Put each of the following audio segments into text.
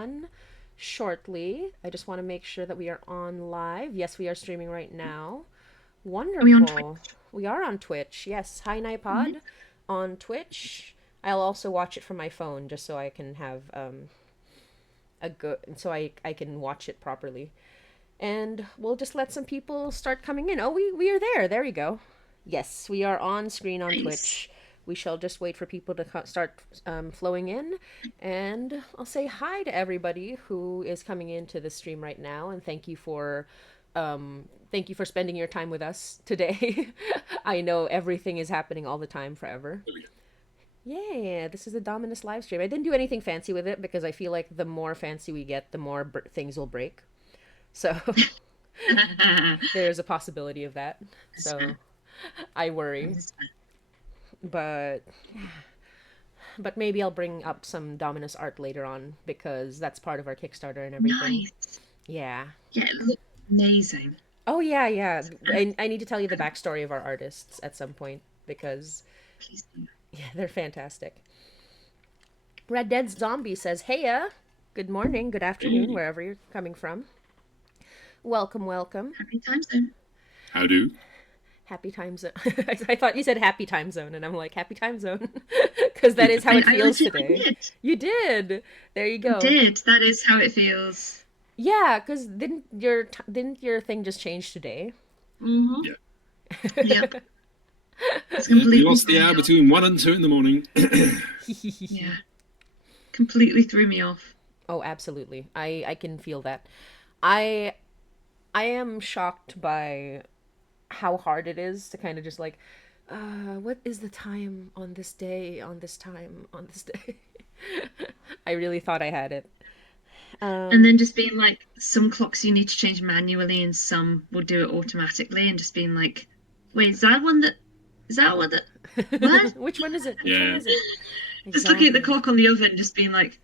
on shortly. I just want to make sure that we are on live. Yes, we are streaming right now. Are we on Twitch? Wonderful. We are on Twitch. Yes. Hi, Mhm. Nipod on Twitch. I'll also watch it from my phone just so I can have a good so I can watch it properly. And we'll just let some people start coming in. Oh, we are there. There you go. Yes, we are on screen on Nice. Twitch. We shall just wait for people to start flowing in. And I'll say hi to everybody who is coming into the stream right now. And thank you for spending your time with us today. I know everything is happening all the time forever. There we go. Yeah, this is a Dominus live stream. I didn't do anything fancy with it because I feel like the more fancy we get, the more things will break. So there's a possibility of that. That's So fair. I worry, That's fair. but maybe I'll bring up some Dominus art later on because that's part of our Kickstarter and everything. Nice. Yeah. Yeah, it looks amazing. Oh yeah, yeah. And, I need to tell you the and backstory of our artists at some point because please do. yeah, they're fantastic. Red Dead Zombie says, "Heya, good morning, good afternoon, Hey, wherever you're coming from. Welcome, welcome. Happy time zone. how do? Happy time zone." I thought you said happy time zone, and I'm like, happy time zone. Because that is how it I feels legitimately today. did. You did. There you I go. did. That is how it feels. Yeah, because didn't your thing just change today? Mm-hmm. Yeah. Yep. It's We completely lost the threw hour me off. between 1 and 2 in the morning. Yeah. Completely threw me off. Oh, absolutely. I can feel that. I I am shocked by how hard it is to kind of just like, what is the time on this day, on this time, on this day? I really thought I had it. And Um, then just being like, some clocks you need to change manually and some will do it automatically, and just being like, wait, is that what the, what? which one is it? Which one Yeah. is it? Just looking at the Exactly. clock on the oven, just being like,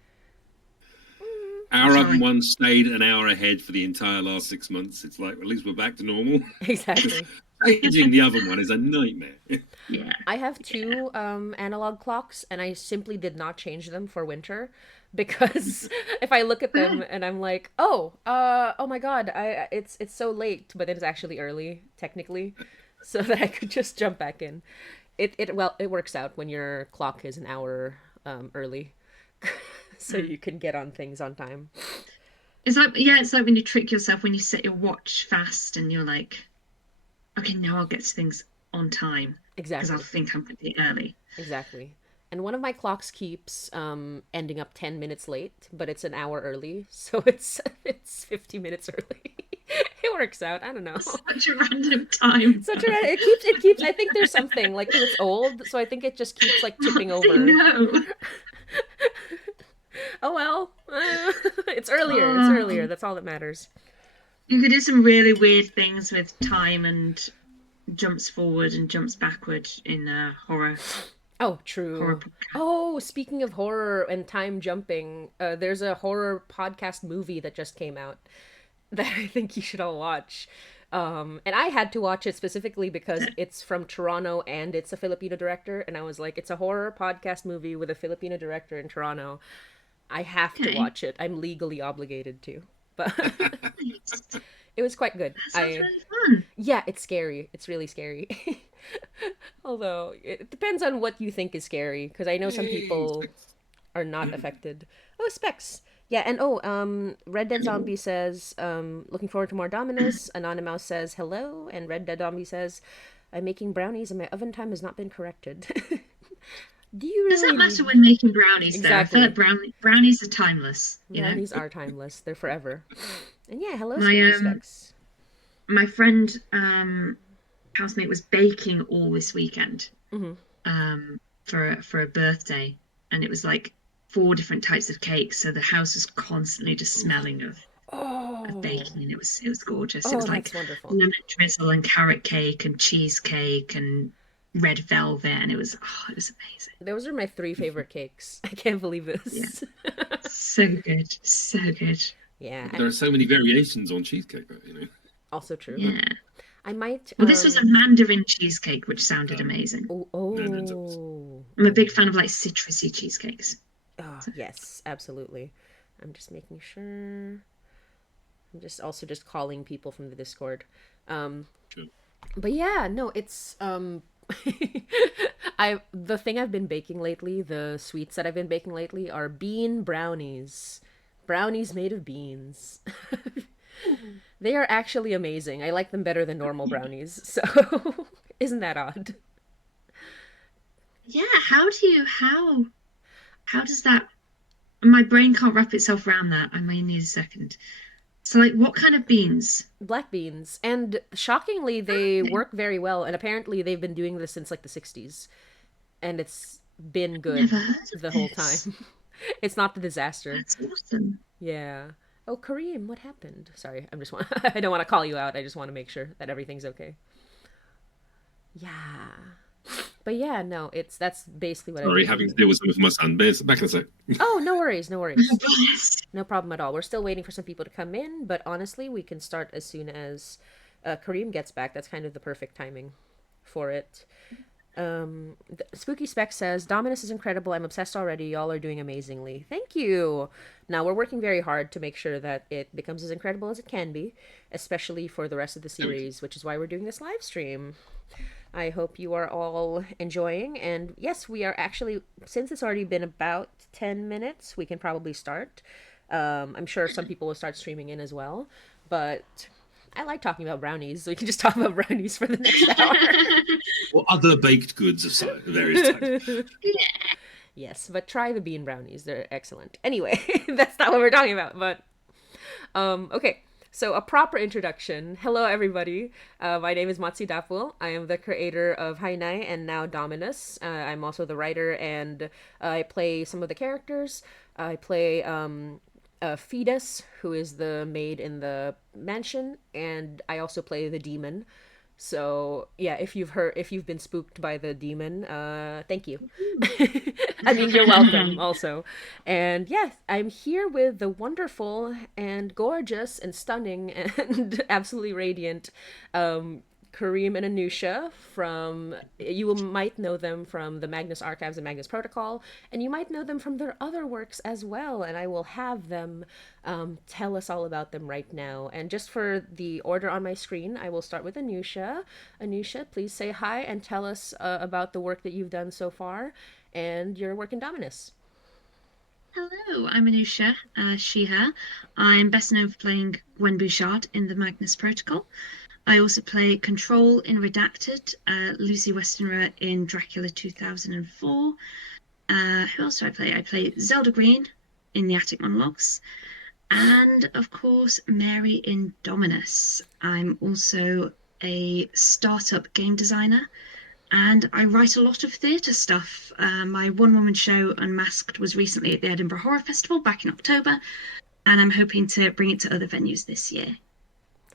Mm, Our oven sorry. one stayed an hour ahead for the entire last 6 months. It's like, well, at least we're back to normal. exactly. Changing the oven one is a nightmare. Yeah, I have yeah. two analog clocks, and I simply did not change them for winter because if I look at them and I'm like, oh my God, it's so late, but it's actually early technically, so that I could just jump back in. It works out when your clock is an hour early, so Mm. you can get on things on time. It's like, yeah, it's like when you trick yourself when you set your watch fast and you're like, okay, now I'll get to things on time because I'll Exactly. think I'm going to be early. Exactly. And one of my clocks keeps ending up 10 minutes late, but it's an hour early, so it's 50 minutes early. It works out. I don't know. Such a random time. Such a it keeps I think there's something like cuz it's old, so I think it just keeps like tipping Motzie, over. no. Oh well. It's earlier. It's earlier. Oh, That's all that matters. you could do some really weird things with time and jumps forward and jumps backward in Oh, horror true. podcast. Oh, speaking of horror and time jumping, there's a horror podcast movie that just came out that I think you should all watch. And I had to watch it specifically because it's from Toronto and it's a Filipino director. And I was like, it's a horror podcast movie with a Filipino director in Toronto. I have to Okay, watch it. I'm legally obligated to. But nice. it was quite good. That sounds really fun. Yeah, it's scary. It's really scary. Although, it depends on what you think is scary. Because I know some Yay. people are not affected. Oh, specs. Yeah, and Red Dead Hello. Zombie says, looking forward to more Dominus. Anonymous says hello, and Red Dead Zombie says, I'm making brownies and my oven time has not been corrected. Do you Does that really matter need? when making brownies, though? I feel like Exactly. brownies are timeless, you know? Brownies are timeless. They're forever. And yeah, hello, My Spooky Specs. my friend housemate was baking all this weekend Mm-hmm. for a birthday, and it was like four different types of cakes, so the house was constantly just smelling of Oh, baking, and it was gorgeous. It oh, was that's like wonderful. lemon drizzle and carrot cake and cheesecake and red velvet, and it was amazing. Those are my three favorite cakes. I can't believe Yeah, this. so good, so good. Yeah, There are so many variations on cheesecake, also true. Yeah. I might Well, this was a Mandarin cheesecake, which sounded amazing. oh, Mandarins are awesome. oh, I'm a big oh. fan of like citrusy cheesecakes. Oh, So, yes, absolutely. I'm just making sure. I'm just also just calling people from the Discord. Sure. But yeah, no, it's I the thing I've been baking lately, the sweets that I've been baking lately are bean brownies. Brownies made of beans. They are actually amazing. I like them better than normal brownies. So, isn't that odd? Yeah, how does that my brain can't wrap itself around that. I may need a second. So like what kind of beans? Black beans. And shockingly, they Okay. work very well. And apparently, they've been doing this since like the 60s. And it's been Never good heard of the whole this. time. It's not the disaster. That's awesome. Yeah. Oh, Kareem, what happened? Sorry, I'm just want I don't want to call you out. I just want to make sure that everything's okay. Yeah. But yeah, no, it's that's basically what I've Sorry, been having to doing. deal with something for my son. Bears, back in a sec. Oh, no worries, no worries. Bless. No problem at all. We're still waiting for some people to come in, but honestly, we can start as soon as Kareem gets back. That's kind of the perfect timing for it. Spooky Spec says, Dominus is incredible. I'm obsessed already. Y'all are doing amazingly. Thank you. Now, we're working very hard to make sure that it becomes as incredible as it can be, especially for the rest of the series, which is why we're doing this live stream. I hope you are all enjoying. And yes, we are actually, since it's already been about 10 minutes, we can probably start. I'm sure some people will start streaming in as well. But I like talking about brownies, so we can just talk about brownies for the next hour. Or other baked goods of various types. Yes, but try the bean brownies. They're excellent. Anyway, that's not what we're talking about. But okay. So a proper introduction. Hello, everybody. My name is Motzie. I am the creator of Hainai and now Dominus. I'm also the writer, and I play some of the characters. I play Fetus, who is the maid in the mansion, and I also play the demon. So yeah, if you've been spooked by the demon, thank you. I mean, you're welcome also. And yes, I'm here with the wonderful and gorgeous and stunning and absolutely radiant Karim and Anusia from, you might know them from the Magnus Archives and Magnus Protocol, and you might know them from their other works as well, and I will have them tell us all about them right now. And just for the order on my screen, I will start with Anusia. Anusia, please say hi and tell us about the work that you've done so far and your work in Dominus. Hello, I'm Anusia, she, her. I'm best known for playing Gwen Bouchard in the Magnus Protocol. I also play Control in Redacted, Lucy Westenra in Dracula 2004. Who else do I play? I play Zelda Green in the Attic Monologues. And, of course, Mary in Dominus. I'm also a startup game designer, and I write a lot of theatre stuff. My one-woman show, Unmasked, was recently at the Edinburgh Horror Festival back in October, and I'm hoping to bring it to other venues this year.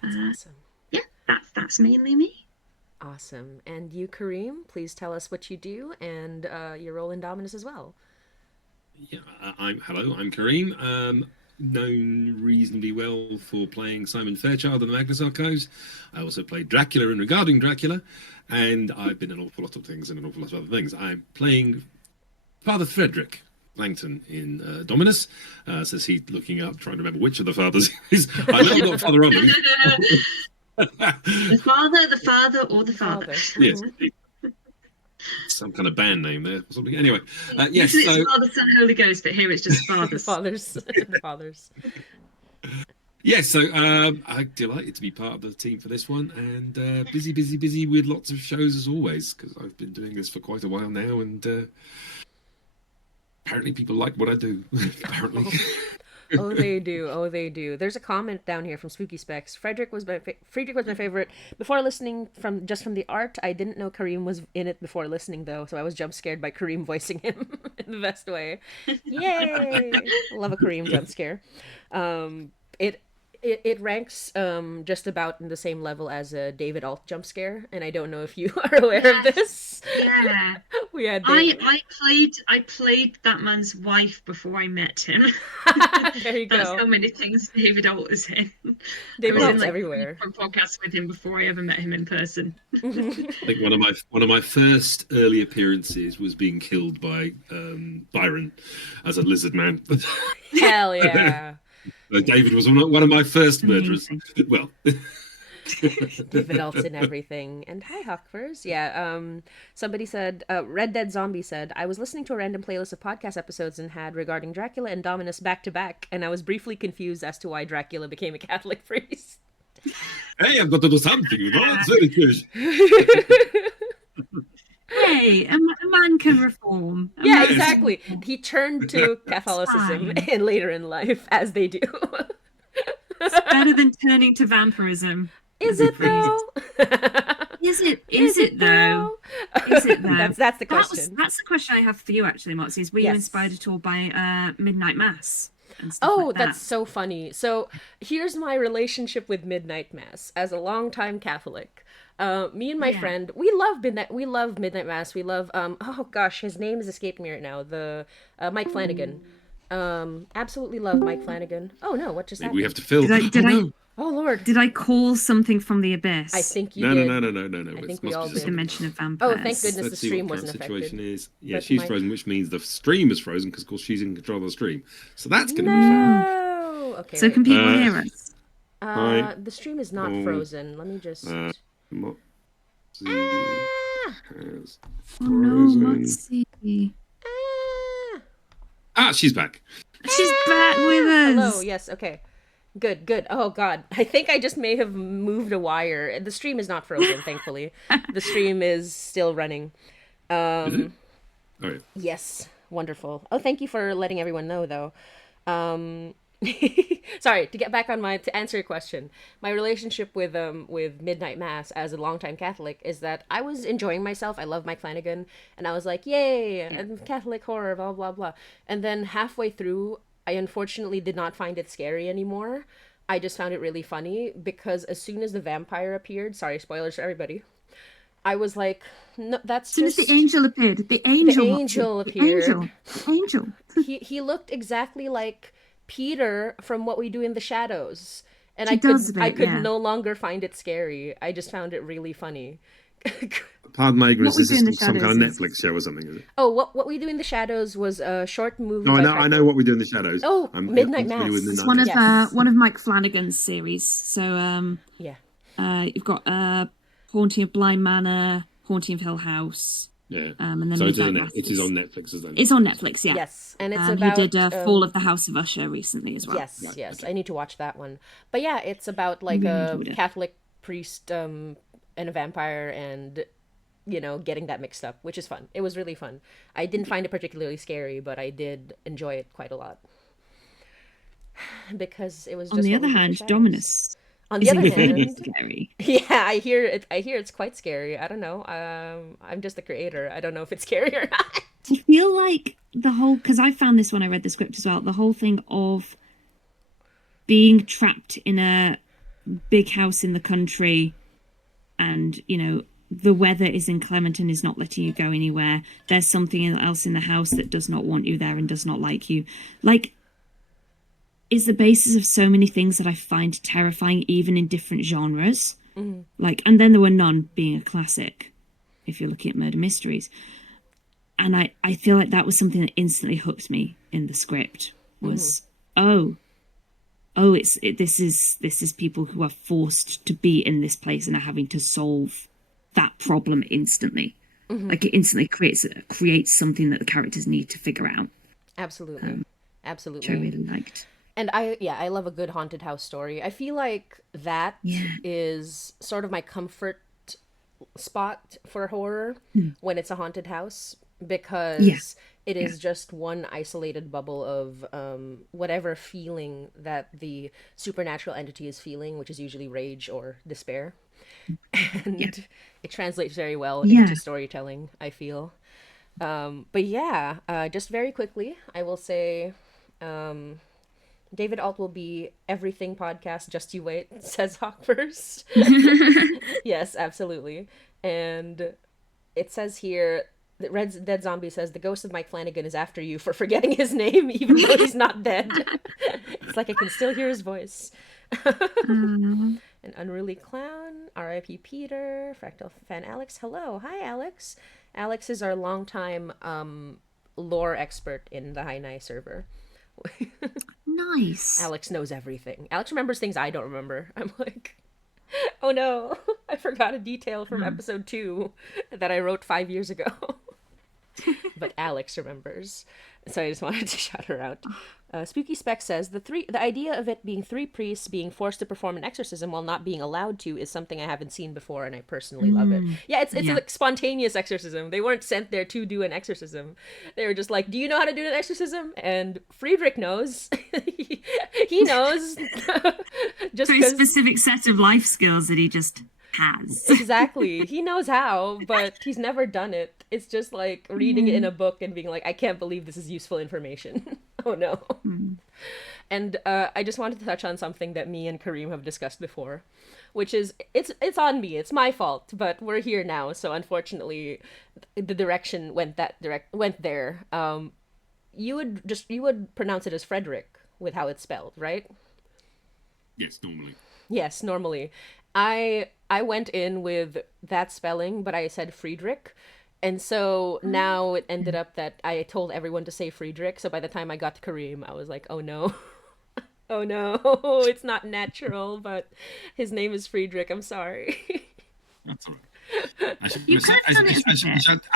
That's awesome. Yeah, that's mainly me. Awesome. And you, Kareem, please tell us what you do and your role in Dominus as well. Yeah, I'm Karim. Known reasonably well for playing Simon Fairchild in the Magnus Archives. I also played Dracula in Regarding Dracula, and I've been in an awful lot of things and an awful lot of other things. I'm playing Father Frederick Langton in Dominus. Says he looking up, trying to remember which of the fathers he is. I know I've got Father Robin. The father, or the father. Yes. Some kind of band name there or something. Anyway, yes. Usually So it's Father, Son, Holy Ghost, but here it's just The fathers. fathers. The fathers. yes. So I'm delighted to be part of the team for this one, and busy with lots of shows as always, because I've been doing this for quite a while now, and apparently people like what I do. Apparently. Oh, they do. Oh, they do. There's a comment down here from Spooky Specs. Frederick was my favorite before listening from the art. I didn't know Kareem was in it before listening though, so I was jump scared by Kareem voicing him in the best way. Yay! Love a Kareem jump scare. It it ranks just about in the same level as a David Alt jump scare, and I don't know if you are aware of this. Yeah. We had David. I played that man's wife before I met him. There you That's go. how many things David Alt is in. I David was in Alt's like everywhere. podcasts with him before I ever met him in person. I think one of my first early appearances was being killed by Byron as a lizard man. Hell yeah. David was one of my first murderers. Well, David Alt's in everything. And hi, Huckfers. Yeah, somebody said, Red Dead Zombie said, I was listening to a random playlist of podcast episodes and had regarding Dracula and Dominus back to back, and I was briefly confused as to why Dracula became a Catholic priest. Hey, I've got to do something, you know? It's very good. Hey, a man can reform. Yeah, exactly. He turned to Catholicism fine. and later in life, as they do. It's better than turning to vampirism. Is it though? Is it though? Is it though? That's the question. That's the question I have for you actually, Motzie. Were you Yes. inspired at all by Midnight Mass and stuff Oh, like that? that's so funny. So here's my relationship with Midnight Mass. As a longtime Catholic, me and my friend, we love Midnight Mass. We love oh gosh, his name is escaping me right now. The Mike Flanagan. Absolutely love Mike Flanagan. Oh no, what just happened? We have to fill. Oh Lord. Did I call something from the abyss? I think you No. did. No. I It think we must all be did. The mention of vampires. Oh, thank goodness Let's the see stream what wasn't Cam's situation affected. is. Yeah, But she's my- frozen, which means the stream is frozen because, of course, she's in control of the stream. So that's going to be fun. No. Okay. So wait. can people hear us? Hi. The stream is not Oh. frozen. Let me just. Motzie Ah! has Oh no, frozen. Motzie. Ah, she's back. She's back with us. Hello. Yes. Okay. Good. Oh God, I think I just may have moved a wire. The stream is not frozen, thankfully. The stream is still running. Is it? All right. Yes. Wonderful. Oh, thank you for letting everyone know, though. Sorry, to answer your question. My relationship with Midnight Mass as a longtime Catholic is that I was enjoying myself. I love Mike Flanagan, and I was like, "Yay, and Catholic horror, blah blah blah." And then halfway through, I unfortunately did not find it scary anymore. I just found it really funny because as soon as the vampire appeared, sorry, spoilers for everybody, I was like, "No, that's As soon as just." the angel appeared, the angel appeared. The angel. He looked exactly like Peter from What We Do in the Shadows, and He I does a could bit, yeah. no longer find it scary. I just found it really funny. Pardon my ignorance, What We is Do in the this some kind of Shadows is- Netflix show or something, is it? Oh, what We Do in the Shadows was a short movie. No, by I know what we do in the shadows. Oh, Midnight familiar with Mass. It's Midnight Mass. one of Mike Flanagan's series. So Yeah. you've got Haunting of Bly Manor, Haunting of Hill House. Yeah. And then So it Midnight is Mass on Netflix, isn't it? It's on Netflix, yeah. Yes, and it's about. He did Fall of the House of Usher recently as well. Yes. I need to watch that one. But yeah, it's about like Really a enjoyed it. Catholic priest and a vampire, and getting that mixed up, which is fun. It was really fun. I didn't find it particularly scary, but I did enjoy it quite a lot because it was just. On the What other We Do in hand, Shadows. Dominus On the is other incredibly hand, scary. yeah, I hear it. I hear it's quite scary. I don't know. I'm just the creator. I don't know if it's scary or not. I feel like the whole, because I found this when I read the script as well, the whole thing of being trapped in a big house in the country and, the weather is inclement and is not letting you go anywhere. There's something else in the house that does not want you there and does not like you. Like, is the basis of so many things that I find terrifying, even in different genres. Mm-hmm. Like, and then there were None being a classic, if you're looking at murder mysteries. And I feel like that was something that instantly hooked me in the script. Was this is people who are forced to be in this place and are having to solve that problem instantly. Mm-hmm. Like it instantly creates something that the characters need to figure out. Absolutely, Which I really liked. And I love a good haunted house story. I feel like that is sort of my comfort spot for horror when it's a haunted house, because it is just one isolated bubble of whatever feeling that the supernatural entity is feeling, which is usually rage or despair. And it translates very well into storytelling, I feel. But just very quickly, I will say David Alt will be everything podcast. Just you wait, says Hawkverse. Yes, absolutely. And it says here that Red Dead Zombie says the ghost of Mike Flanagan is after you for forgetting his name, even though he's not dead. It's like I can still hear his voice. An Unruly Clown, R.I.P. Peter, Fractal Fan Alex. Hello, hi Alex. Alex is our longtime lore expert in the High Nai server. Nice. Alex knows everything. Alex remembers things I don't remember. I'm like, oh no, I forgot a detail from episode 2 that I wrote 5 years ago. But Alex remembers. So I just wanted to shout her out. Spooky Spec says the idea of it being 3 priests being forced to perform an exorcism while not being allowed to is something I haven't seen before, and I personally love it. Yeah, it's like spontaneous exorcism. They weren't sent there to do an exorcism. They were just like, "Do you know how to do an exorcism?" And Friedrich knows. He knows. Just very specific set of life skills that he just has. Exactly. He knows how, but he's never done it. It's just like reading it in a book and being like, I can't believe this is useful information. Oh no. And I just wanted to touch on something that me and Karim have discussed before, which is it's on me. It's my fault, but we're here now. So unfortunately, the direction went there. You would pronounce it as Frederick with how it's spelled, right? Yes, normally. Yes, normally. I went in with that spelling, but I said Friedrich. And so now it ended up that I told everyone to say Friedrich. So by the time I got to Karim, I was like, oh no. Oh no, it's not natural, but his name is Friedrich. I'm sorry. That's all right. I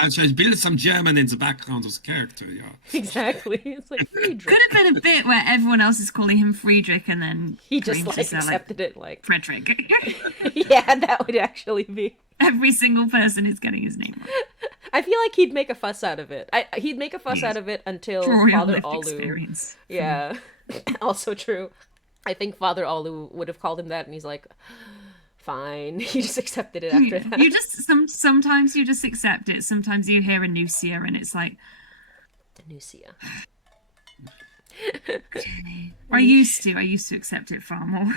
should build some German in the background of the character, yeah. Exactly. It's like Friedrich. Could have been a bit where everyone else is calling him Friedrich and then he just Karim's like accepted it like Frederick. Yeah, that would actually be. Every single person is getting his name right. I feel like he'd make a fuss out of it. He'd make a fuss out of it until Father Alu. Yeah. Also true. I think Father Alu would have called him that, and he's like, fine. He just accepted it after that. You just sometimes you just accept it. Sometimes you hear Anusia, and it's like Anusia. I used to accept it far more.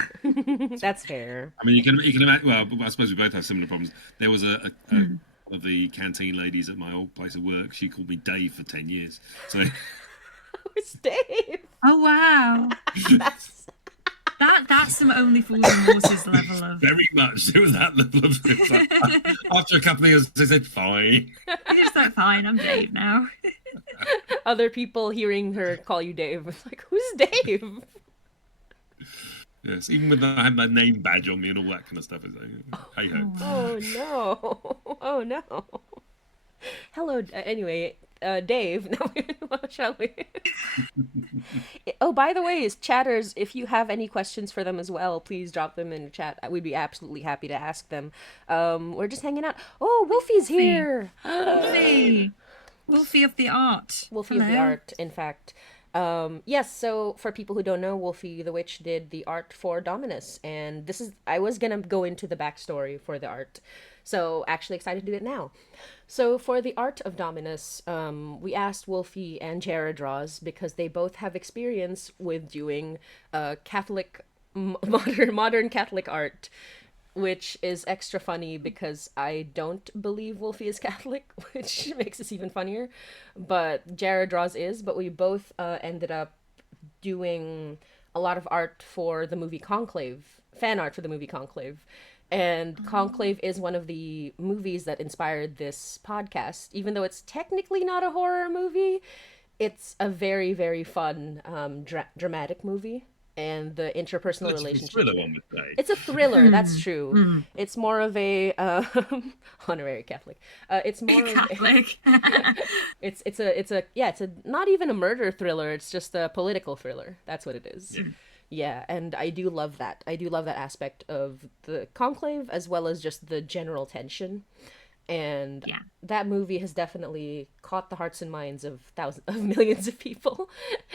That's fair. I mean, you can imagine. Well, I suppose we both have similar problems. There was one of the canteen ladies at my old place of work. She called me Dave for 10 years. So it's Dave. Oh wow. That's some Only Fools and Horses level of. Very much. It was that level of. Like, after a couple of years, they said, "Fine." You're just like, "Fine, I'm Dave now." Other people hearing her call you Dave, it's like, "Who's Dave?" Yes, even when I had my name badge on me and all that kind of stuff. Hey ho. Oh no! Oh no! Hello. Anyway, Dave. Now, shall we? Oh, by the way, chatters, if you have any questions for them as well, please drop them in the chat. We'd be absolutely happy to ask them. We're just hanging out. Oh, Wolfie's here. Wolfie. Wolfie of the art. Wolfie of the art, in fact. Yes, so for people who don't know, Wolfie the Witch did the art for Dominus, and I was gonna go into the backstory for the art, so actually excited to do it now. So for the art of Dominus, we asked Wolfie and Jared Draws because they both have experience with doing Catholic, modern Catholic art, which is extra funny because I don't believe Wolfie is Catholic, which makes this even funnier. But Jared Draws is, but we both ended up doing a lot of art for the movie Conclave, fan art for the movie Conclave. And Conclave is one of the movies that inspired this podcast. Even though it's technically not a horror movie, it's a very, very fun, dramatic movie. And the interpersonal relationship. Thriller, one would say. It's a thriller. That's true. It's more of a honorary Catholic. It's more Catholic. It's not even a murder thriller. It's just a political thriller. That's what it is. Yeah, and I do love that. I do love that aspect of the Conclave as well as just the general tension. And that movie has definitely caught the hearts and minds of millions of people.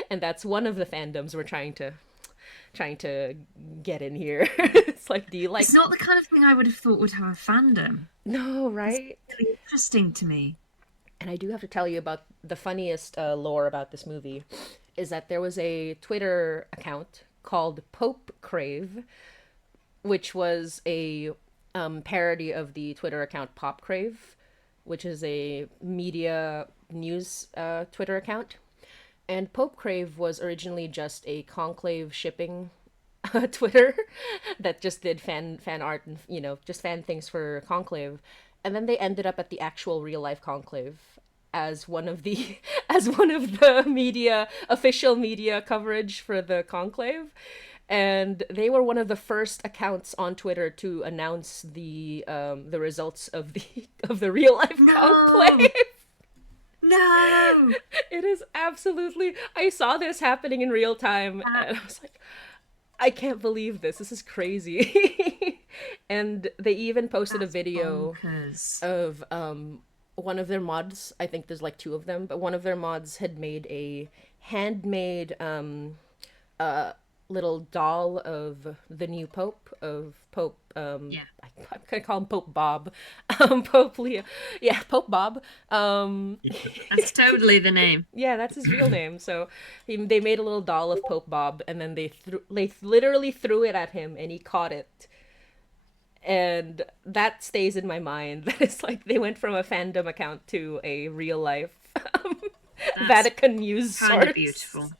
And that's one of the fandoms we're trying to get in here. It's like, do you like... It's not the kind of thing I would have thought would have a fandom. No, right? It's really interesting to me. And I do have to tell you about the funniest lore about this movie is that there was a Twitter account called Pope Crave, which was a parody of the Twitter account Pop Crave, which is a media news Twitter account. And Pope Crave was originally just a conclave shipping Twitter that just did fan art and just fan things for conclave, and then they ended up at the actual real life conclave as one of the media official media coverage for the conclave, and they were one of the first accounts on Twitter to announce the results of the real life conclave. No! It is absolutely. I saw this happening in real time, and I was like, I can't believe this. This is crazy. And they even posted a video of one of their mods. I think there's like two of them, but one of their mods had made a handmade little doll of the new Pope, of Pope I'm gonna call him Pope Bob. Pope Leo. Yeah, Pope Bob. That's totally the name. Yeah, that's his real name. So they made a little doll of Pope Bob, and then they literally threw it at him, and he caught it. And that stays in my mind. That it's like they went from a fandom account to a real life Vatican news source. Kind of beautiful.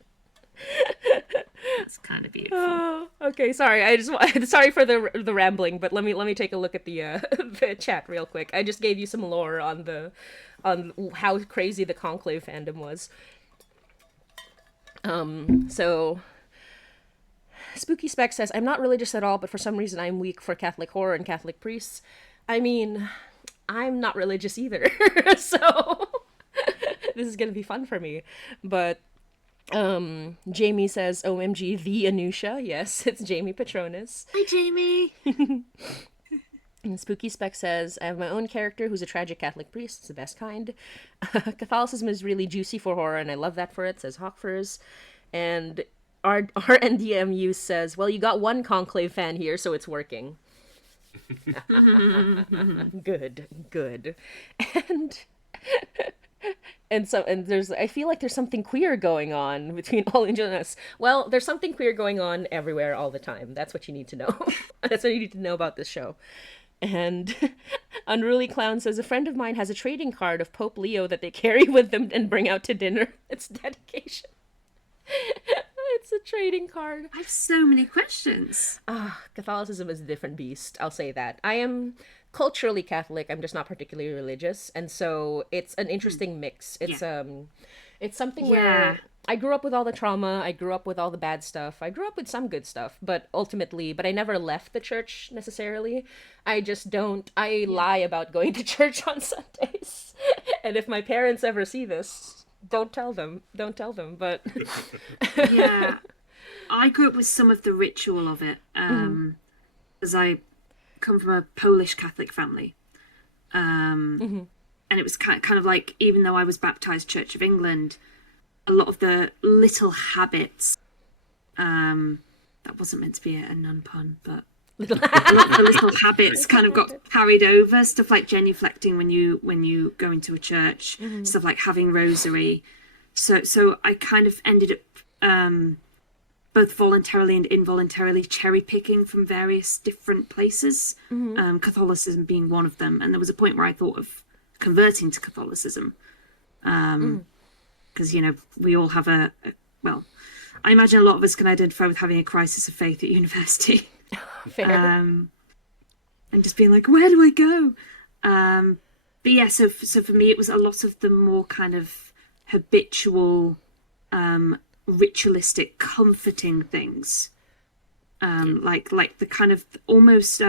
That's kind of beautiful. Oh, okay, sorry. Sorry for the rambling, but let me take a look at the the chat real quick. I just gave you some lore on how crazy the conclave fandom was. So Spooky Spec says, I'm not religious at all, but for some reason I'm weak for Catholic horror and Catholic priests. I mean, I'm not religious either, so this is gonna be fun for me. But Jamie says, OMG, the Anusia. Yes, it's Jamie Patronus. Hi, Jamie. And Spooky Spec says, I have my own character who's a tragic Catholic priest. It's the best kind. Catholicism is really juicy for horror, and I love that for it, says Hawkfurs. And our NDMU says, well, you got one Conclave fan here, so it's working. Good. And I feel like there's something queer going on between All Angel and us. Well, there's something queer going on everywhere all the time. That's what you need to know. That's what you need to know about this show. And Unruly Clown says, a friend of mine has a trading card of Pope Leo that they carry with them and bring out to dinner. It's dedication. It's a trading card. I have so many questions. Catholicism is a different beast. I'll say that. I am culturally Catholic. I'm just not particularly religious, and so it's an interesting mix. It's something where I grew up with all the trauma. I grew up with all the bad stuff. I grew up with some good stuff, but I never left the church necessarily. I just don't. I lie about going to church on Sundays, and if my parents ever see this, don't tell them. But yeah, I grew up with some of the ritual of it, as I come from a Polish Catholic family, and it was kind of like, even though I was baptized Church of England, a lot of the little habits, that wasn't meant to be a nun pun, but a lot of the little habits kind of got carried over. Stuff like genuflecting when you go into a church, stuff like having rosary. So I kind of ended up both voluntarily and involuntarily cherry picking from various different places, Catholicism being one of them. And there was a point where I thought of converting to Catholicism, because we all have well, I imagine a lot of us can identify with having a crisis of faith at university. Fair. And just being like, where do I go? But yeah, so for me, it was a lot of the more kind of habitual, ritualistic, comforting things, like the kind of almost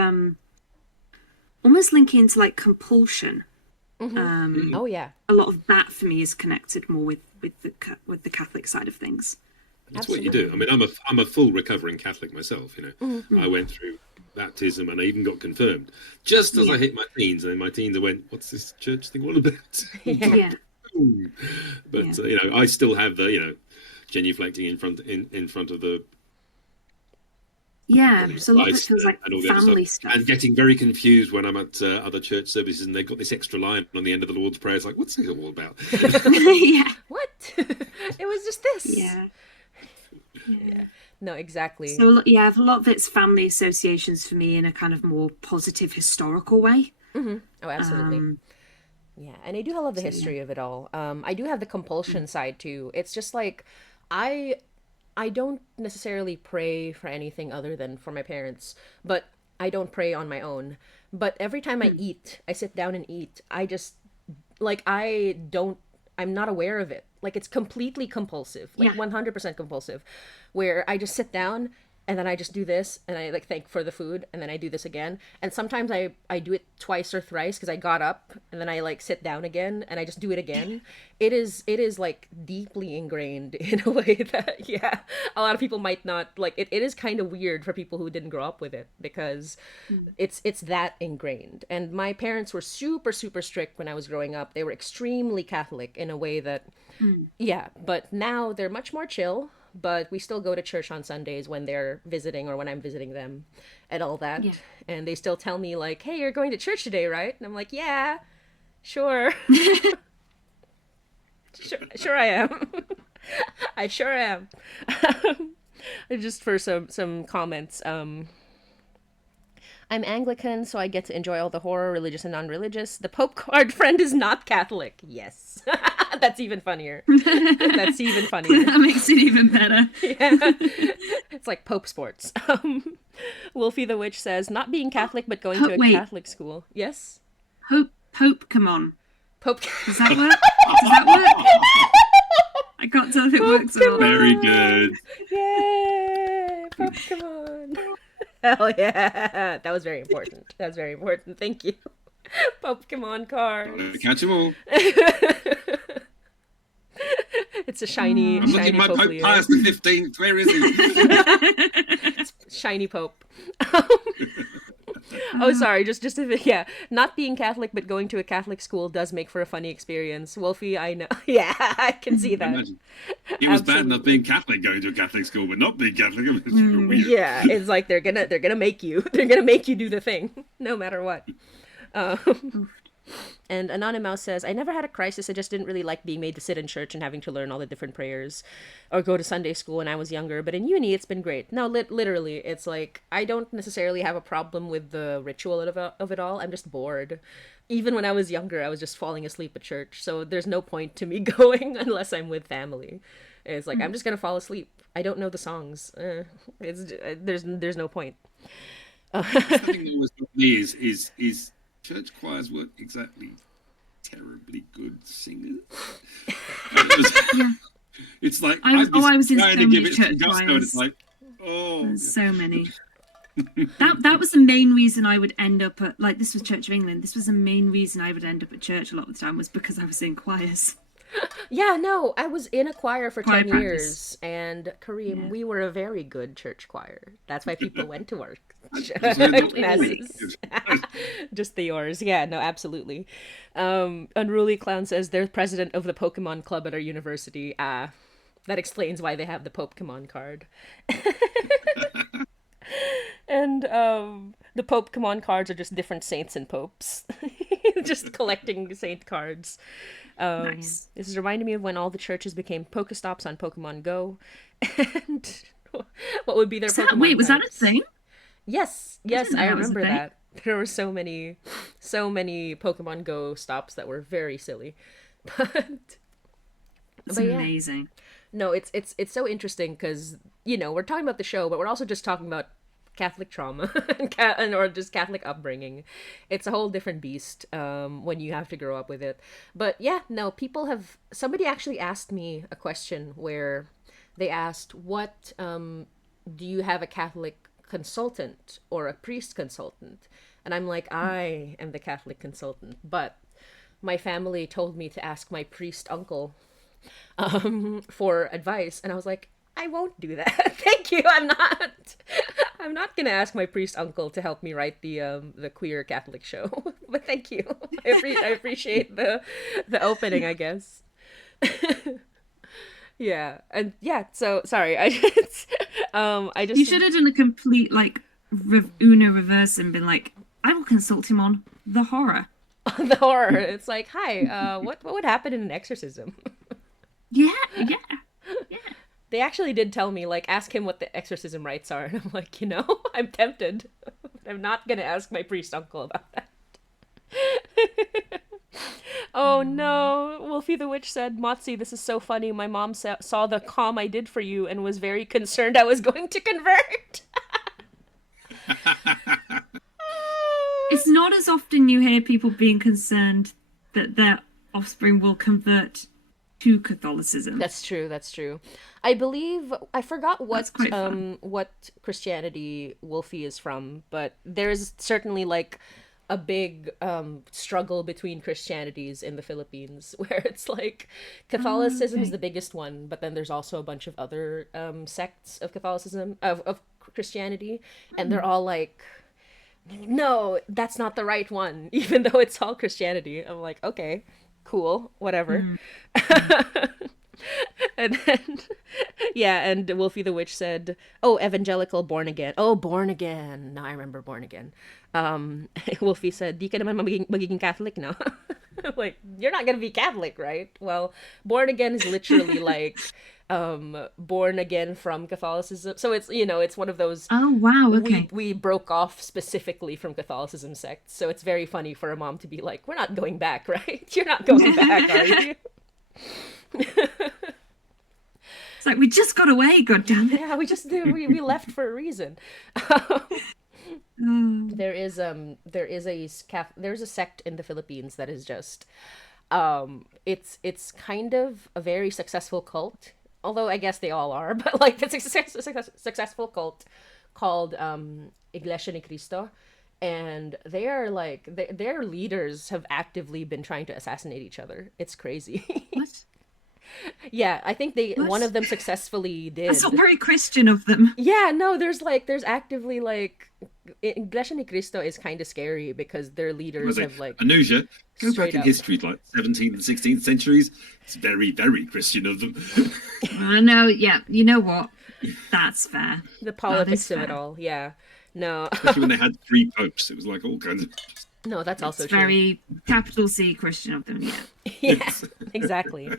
linking into like compulsion. Oh yeah, a lot of that for me is connected more with the Catholic side of things. That's what you do. I mean, I'm a full recovering Catholic myself. I went through baptism and I even got confirmed just as I hit my teens. And in my teens, I went, "What's this church thing all about?" But I still have the genuflecting in front of the. Yeah, so a lot of it feels like family stuff. And getting very confused when I'm at other church services and they've got this extra line on the end of the Lord's Prayer. It's like, what's it all about? Yeah. What? It was just this. Yeah. Yeah. No, exactly. So yeah, a lot of it's family associations for me in a kind of more positive historical way. Oh, absolutely. Yeah, and I do love the history of it all. I do have the compulsion side too. It's just like I I don't necessarily pray for anything other than for my parents, but I don't pray on my own. But every time I eat, I sit down and eat. I just like I'm not aware of it. Like it's completely compulsive, like Yeah. 100% compulsive, where I just sit down and then I just do this and I like thank for the food and then I do this again. And sometimes I do it twice or thrice because I got up and then I like sit down again and I just do it again. It is like deeply ingrained in a way that yeah, a lot of people might not like it is kind of weird for people who didn't grow up with it because it's that ingrained. And my parents were super super strict when I was growing up. They were extremely Catholic in a way that yeah, but now they're much more chill, but we still go to church on Sundays when they're visiting or when I'm visiting them and all that. Yeah. And they still tell me like, "Hey, you're going to church today, right?" And I'm like, "Yeah, sure." Sure I am. I sure am. Just for some comments, I'm Anglican, so I get to enjoy all the horror, religious and non-religious. The Pope card friend is not Catholic. Yes. That's even funnier. That's even funnier. That makes it even better. Yeah. It's like Pope sports. Wolfie the Witch says, not being Catholic, but going to a Wait. Catholic school. Yes? Pope, come on. Pope. Does that work? Does that work? I can't tell if it works or not. Very good. Yay! Pope, come on. Hell yeah. That was very important. That was very important. Thank you. Pokemon cards. Catch them all. It's a shiny, I'm looking shiny at my Pope Pope Leo. Pius the 15th. Where is he? Shiny Pope. Oh, sorry. Just yeah. Not being Catholic, but going to a Catholic school does make for a funny experience. Wolfie, I know. Yeah, I can see that. Imagine. It was bad Absolutely. enough being Catholic going to a Catholic school, but not being Catholic. It's weird. Yeah, it's like they're gonna make you. They're gonna make you do the thing, no matter what. And Anonymous says, I never had a crisis. I just didn't really like being made to sit in church and having to learn all the different prayers or go to Sunday school when I was younger. But in uni, it's been great. No, literally, it's like I don't necessarily have a problem with the ritual of it all. I'm just bored. Even when I was younger, I was just falling asleep at church. So there's no point to me going unless I'm with family. It's like, I'm just going to fall asleep. I don't know the songs. There's no point. Something that always got me is church choirs weren't exactly terribly good singers. It's like I was in trying so to give many it some church gusto, and choirs. it's like, oh, There's so many. That was the main reason I would end up at, like, this was Church of England. This was the main reason I would end up at church a lot of the time was because I was in choirs. Yeah, no, I was in a choir for Choir 10 practice. years, and Karim, we were a very good church choir. That's why people went to our masses. Just the yours. Yeah, no, absolutely. Unruly Clown says they're president of the Pokemon Club at our university. That explains why they have the Pokemon card. And the Pokemon cards are just different saints and popes. Just collecting saint cards. Nice. This is reminding me of when all the churches became Pokestops on Pokemon Go. And what would be their Pokemon Wait, was that a cards. thing? Yes, didn't yes, know I that was a remember thing. that. There were so many Pokemon Go stops that were very silly. That's But yeah. amazing. No, it's so interesting because we're talking about the show, but we're also just talking about Catholic trauma or just Catholic upbringing. It's a whole different beast when you have to grow up with it. But yeah, no, somebody actually asked me a question where they asked, "What do you have a Catholic consultant or a priest consultant?" And I'm like, I am the Catholic consultant, but my family told me to ask my priest uncle for advice, and I was like, I won't do that. Thank you. I'm not gonna ask my priest uncle to help me write the queer Catholic show. But thank you. I appreciate the opening, I guess. Yeah, and yeah. So sorry. I just You should have done a complete, like, Una reverse and been like, I will consult him on the horror. the horror. It's like, hi. What would happen in an exorcism? Yeah. They actually did tell me, like, ask him what the exorcism rites are. And I'm like, I'm tempted. But I'm not going to ask my priest uncle about that. Oh no, Wolfie the Witch said, Motzie, this is so funny. My mom saw the comm I did for you and was very concerned I was going to convert. It's not as often you hear people being concerned that their offspring will convert to Catholicism. That's true. I believe, I forgot what Christianity Wolfie is from, but there's certainly like a big struggle between Christianities in the Philippines, where it's like Catholicism is the biggest one, but then there's also a bunch of other sects of Catholicism, of Christianity, and they're all like, no, that's not the right one, even though it's all Christianity. I'm like, okay, cool, whatever. And then, and Wolfie the Witch said, oh, evangelical born again. Oh, born again. Now I remember born again. Wolfie said, di ka naman magiging Catholic, no? Like, you're not gonna be Catholic, right? Well, born again is literally like born again from Catholicism. So it's, it's one of those. Oh, wow, okay. We broke off specifically from Catholicism sects. So it's very funny for a mom to be like, we're not going back, right? You're not going back, are you? It's like, we just got away, goddammit. Yeah, we just did. We left for a reason. There's a sect in the Philippines that is just it's kind of a very successful cult, although I guess they all are, but like it's a successful cult called Iglesia ni Cristo, and they are like their leaders have actively been trying to assassinate each other. It's crazy. What? Yeah, I think one of them successfely did. That's not very Christian of them. Yeah, no, there's actively like Iglesia ni Cristo is kind of scary because their leaders have like Anusia, go back in history, like 17th and 16th centuries. It's very, very Christian of them. I know, yeah. You know what? That's fair. The politics of it all, yeah. No. Especially when they had 3 popes, it was like all kinds of. No, that's also true. Very capital C Christian of them, yeah. Yeah, exactly.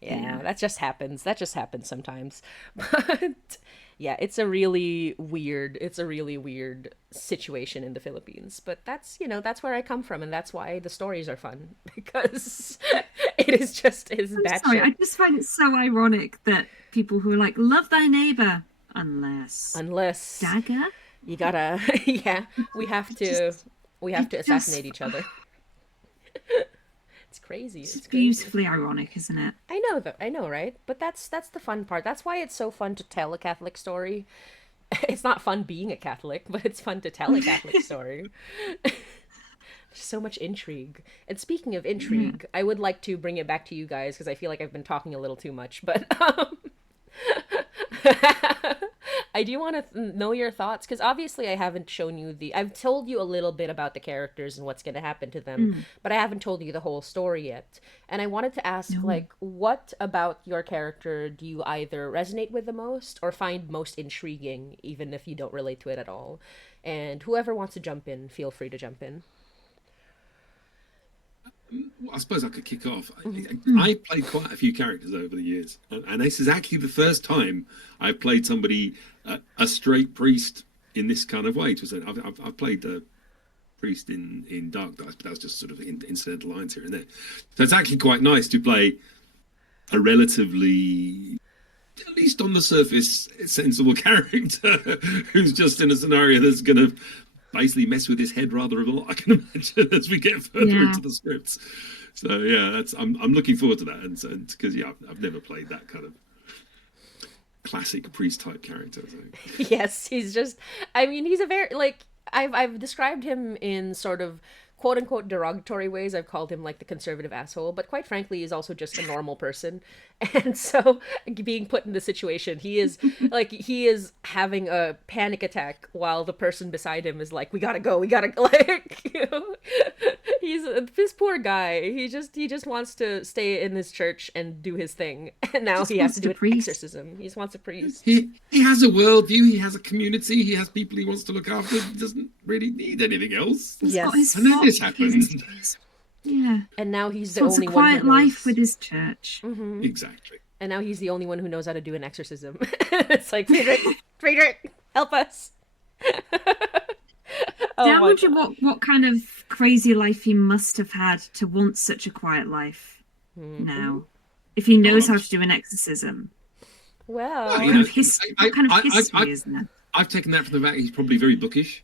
Yeah, that just happens. That just happens sometimes. But yeah, it's a really weird situation in the Philippines. But that's where I come from, and that's why the stories are fun, because it's bad sorry, shit. I just find it so ironic that people who are like, love thy neighbor, unless dagger. You gotta we have to assassinate each other. It's crazy. It's beautifully ironic, isn't it? I know, right? But that's the fun part. That's why it's so fun to tell a Catholic story. It's not fun being a Catholic, but it's fun to tell a Catholic story. There's so much intrigue. And speaking of intrigue, I would like to bring it back to you guys because I feel like I've been talking a little too much, but I do want to know your thoughts, because obviously I haven't shown you I've told you a little bit about the characters and what's going to happen to them, but I haven't told you the whole story yet. And I wanted to ask, what about your character do you either resonate with the most or find most intriguing, even if you don't relate to it at all? And whoever wants to jump in, feel free to jump in. I suppose I could kick off. I played quite a few characters over the years, and this is actually the first time I've played somebody, a straight priest, in this kind of way. I've played a priest in Dark Dice, but that was just sort of incidental lines here and there. So it's actually quite nice to play a relatively, at least on the surface, sensible character who's just in a scenario that's going to basically mess with his head rather a lot, I can imagine, as we get further into the scripts. So yeah, I'm looking forward to that, and because I've never played that kind of classic priest type character. So. Yes, he's a very I've described him in sort of quote unquote derogatory ways. I've called him like the conservative asshole, but quite frankly, he's also just a normal person. And so being put in this situation, he is having a panic attack while the person beside him is like, we gotta go, he's this poor guy. He just wants to stay in his church and do his thing. And now he has to do an exorcism. He just wants a priest. He has a worldview, he has a community, he has people he wants to look after. He doesn't really need anything else. Yes. And then this happens. Yeah. And now he's the only one. It's a quiet life with his church. Mm-hmm. Exactly. And now he's the only one who knows how to do an exorcism. It's like, Friedrich, help us. I wonder what kind of crazy life he must have had to want such a quiet life now. If he knows how to do an exorcism. Well, what kind of history is that? I've taken that from the fact he's probably very bookish.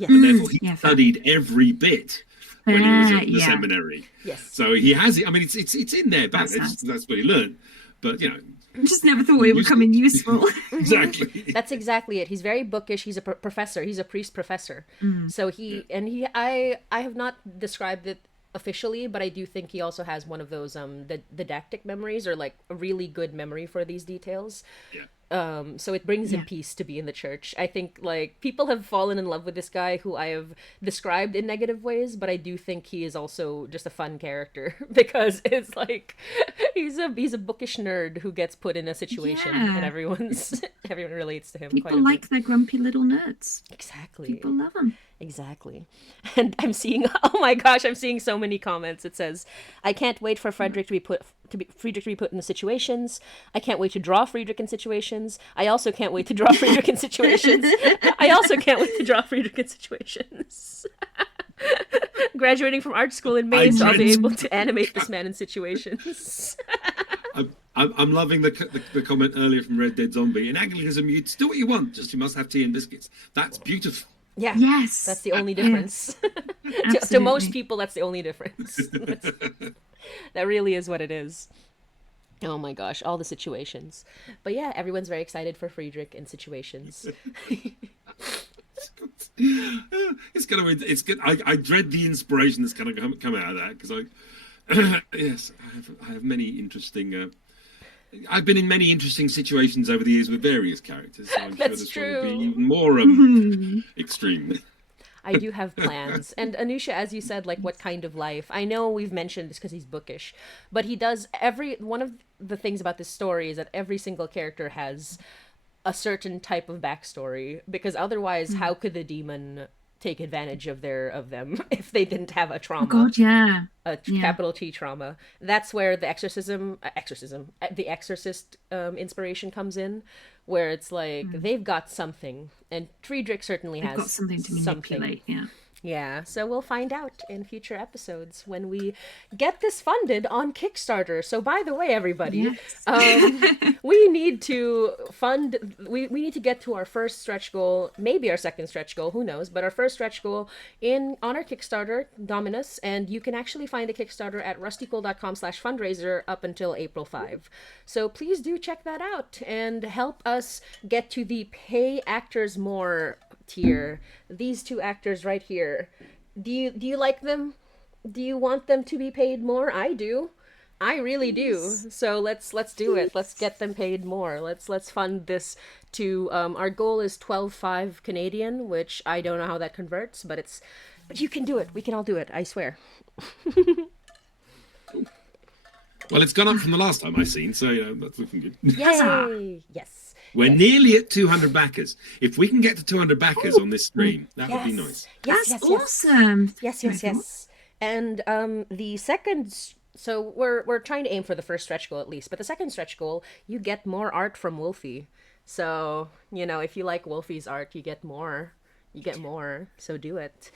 yes. And therefore he studied every bit when he was at the seminary. Yes. So he has it. I mean, it's in there, but that's what he learned. But, I just never thought it would come in useful. Exactly. That's exactly it. He's very bookish. He's a professor. He's a priest professor. So I have not described it officially, but I do think he also has one of those the didactic memories, or like a really good memory for these details. Yeah. So it brings him peace to be in the church. I think like people have fallen in love with this guy who I have described in negative ways, but I do think he is also just a fun character because it's like he's a bookish nerd who gets put in a situation and everyone relates to him. People like their grumpy little nerds. Exactly. People love them. Exactly. And I'm seeing, oh my gosh, I'm seeing so many comments. It says, I can't wait for Frederick to be put in the situations. I can't wait to draw Friedrich in situations. I also can't wait to draw Friedrich in situations. I also can't wait to draw Friedrich in situations. Graduating from art school in May, so I'll be able to animate this man in situations. I'm loving the comment earlier from Red Dead Zombie. In Anglicanism, you do what you want, just you must have tea and biscuits. That's beautiful. Yeah. Yes. That's the only difference. To most people, that's the only difference. That really is what it is. Oh my gosh, all the situations. But yeah, everyone's very excited for Friedrich in situations. It's good. I dread the inspiration that's going to come out of that because yes, I have many interesting. I've been in many interesting situations over the years with various characters, so I'm sure this one will be even more extreme. I do have plans. And Anusia, as you said, like what kind of life? I know we've mentioned this because he's bookish, but he does one of the things about this story is that every single character has a certain type of backstory, because otherwise how could the demon take advantage of them if they didn't have a trauma? Oh God, yeah. Capital T trauma. That's where the the exorcist inspiration comes in, where it's like they've got something, and Friedrich certainly has got something to manipulate. Yeah, so we'll find out in future episodes when we get this funded on Kickstarter. So by the way, everybody, we need to fund, we need to get to our first stretch goal, maybe our second stretch goal, who knows, but our first stretch goal on our Kickstarter, Dominus, and you can actually find the Kickstarter at rustyquill.com/fundraiser up until April 5. So please do check that out and help us get to the pay actors more tier. These two actors right here. Do you like them? Do you want them to be paid more? I do. I really do. So let's do it. Let's get them paid more. Let's fund this to our goal is 12.5 Canadian, which I don't know how that converts, but you can do it. We can all do it. I swear. Well, it's gone up from the last time I seen, so that's looking good. Yay! Yes. We're nearly at 200 backers. If we can get to 200 backers on this stream, that would be nice. That's awesome. Yes. And the second, so we're trying to aim for the first stretch goal at least, but the second stretch goal, you get more art from Wolfie. So, if you like Wolfie's art, you get more. So do it.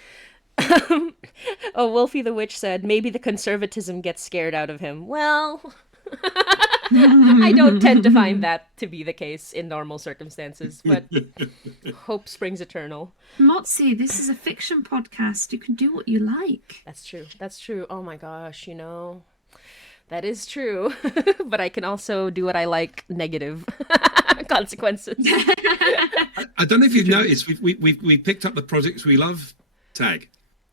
Oh, Wolfie the Witch said, maybe the conservatism gets scared out of him. Well, I don't tend to find that to be the case in normal circumstances, but hope springs eternal. Motzie, this is a fiction podcast. You can do what you like. That's true. Oh my gosh, that is true. But I can also do what I like, negative consequences. I don't know if you've noticed, we picked up the projects we love tag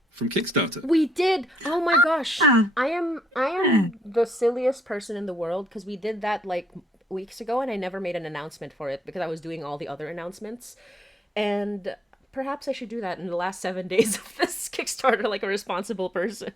from Kickstarter. We did. Oh my gosh. I am the silliest person in the world, because we did that like weeks ago and I never made an announcement for it because I was doing all the other announcements. And perhaps I should do that in the last 7 days of this Kickstarter like a responsible person.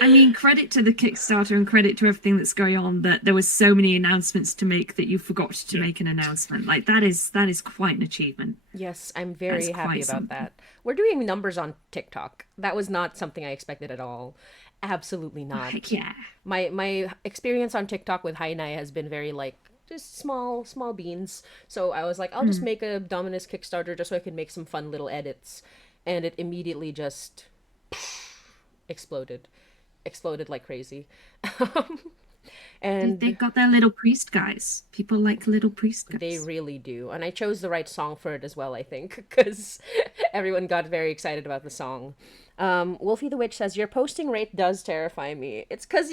I mean, credit to the Kickstarter and credit to everything that's going on, that there was so many announcements to make that you forgot to make an announcement. Like that is quite an achievement. Yes, I'm very happy about that. We're doing numbers on TikTok. That was not something I expected at all. Absolutely not. Heck yeah. My experience on TikTok with Hainai has been very like just small beans. So I was like, I'll just make a Dominus Kickstarter just so I can make some fun little edits, and it immediately just exploded, exploded like crazy. And They've got their little priest guys. People like little priest guys. they really do. And I chose the right song for it as well, I think, because everyone got very excited about the song. Wolfie the Witch says, your posting rate does terrify me. It's because,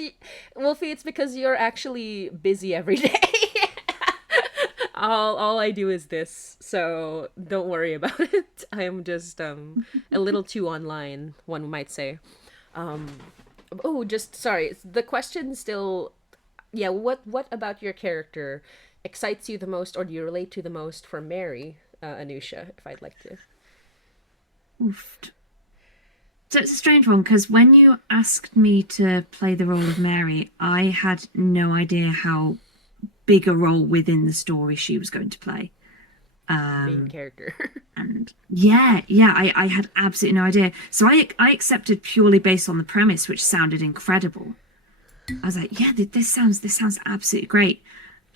Wolfie, it's because you're actually busy every day. All I do is this, so don't worry about it. I'm just a little too online, one might say. Oh, just sorry. The question still, yeah. What about your character excites you the most, or do you relate to the most for Mary, Anusia? If I'd like to. Oof. So it's a strange one because when you asked me to play the role of Mary, I had no idea how big a role within the story she was going to play. Main character. And yeah, I had absolutely no idea. So I accepted purely based on the premise, which sounded incredible. I was like, yeah, this sounds absolutely great.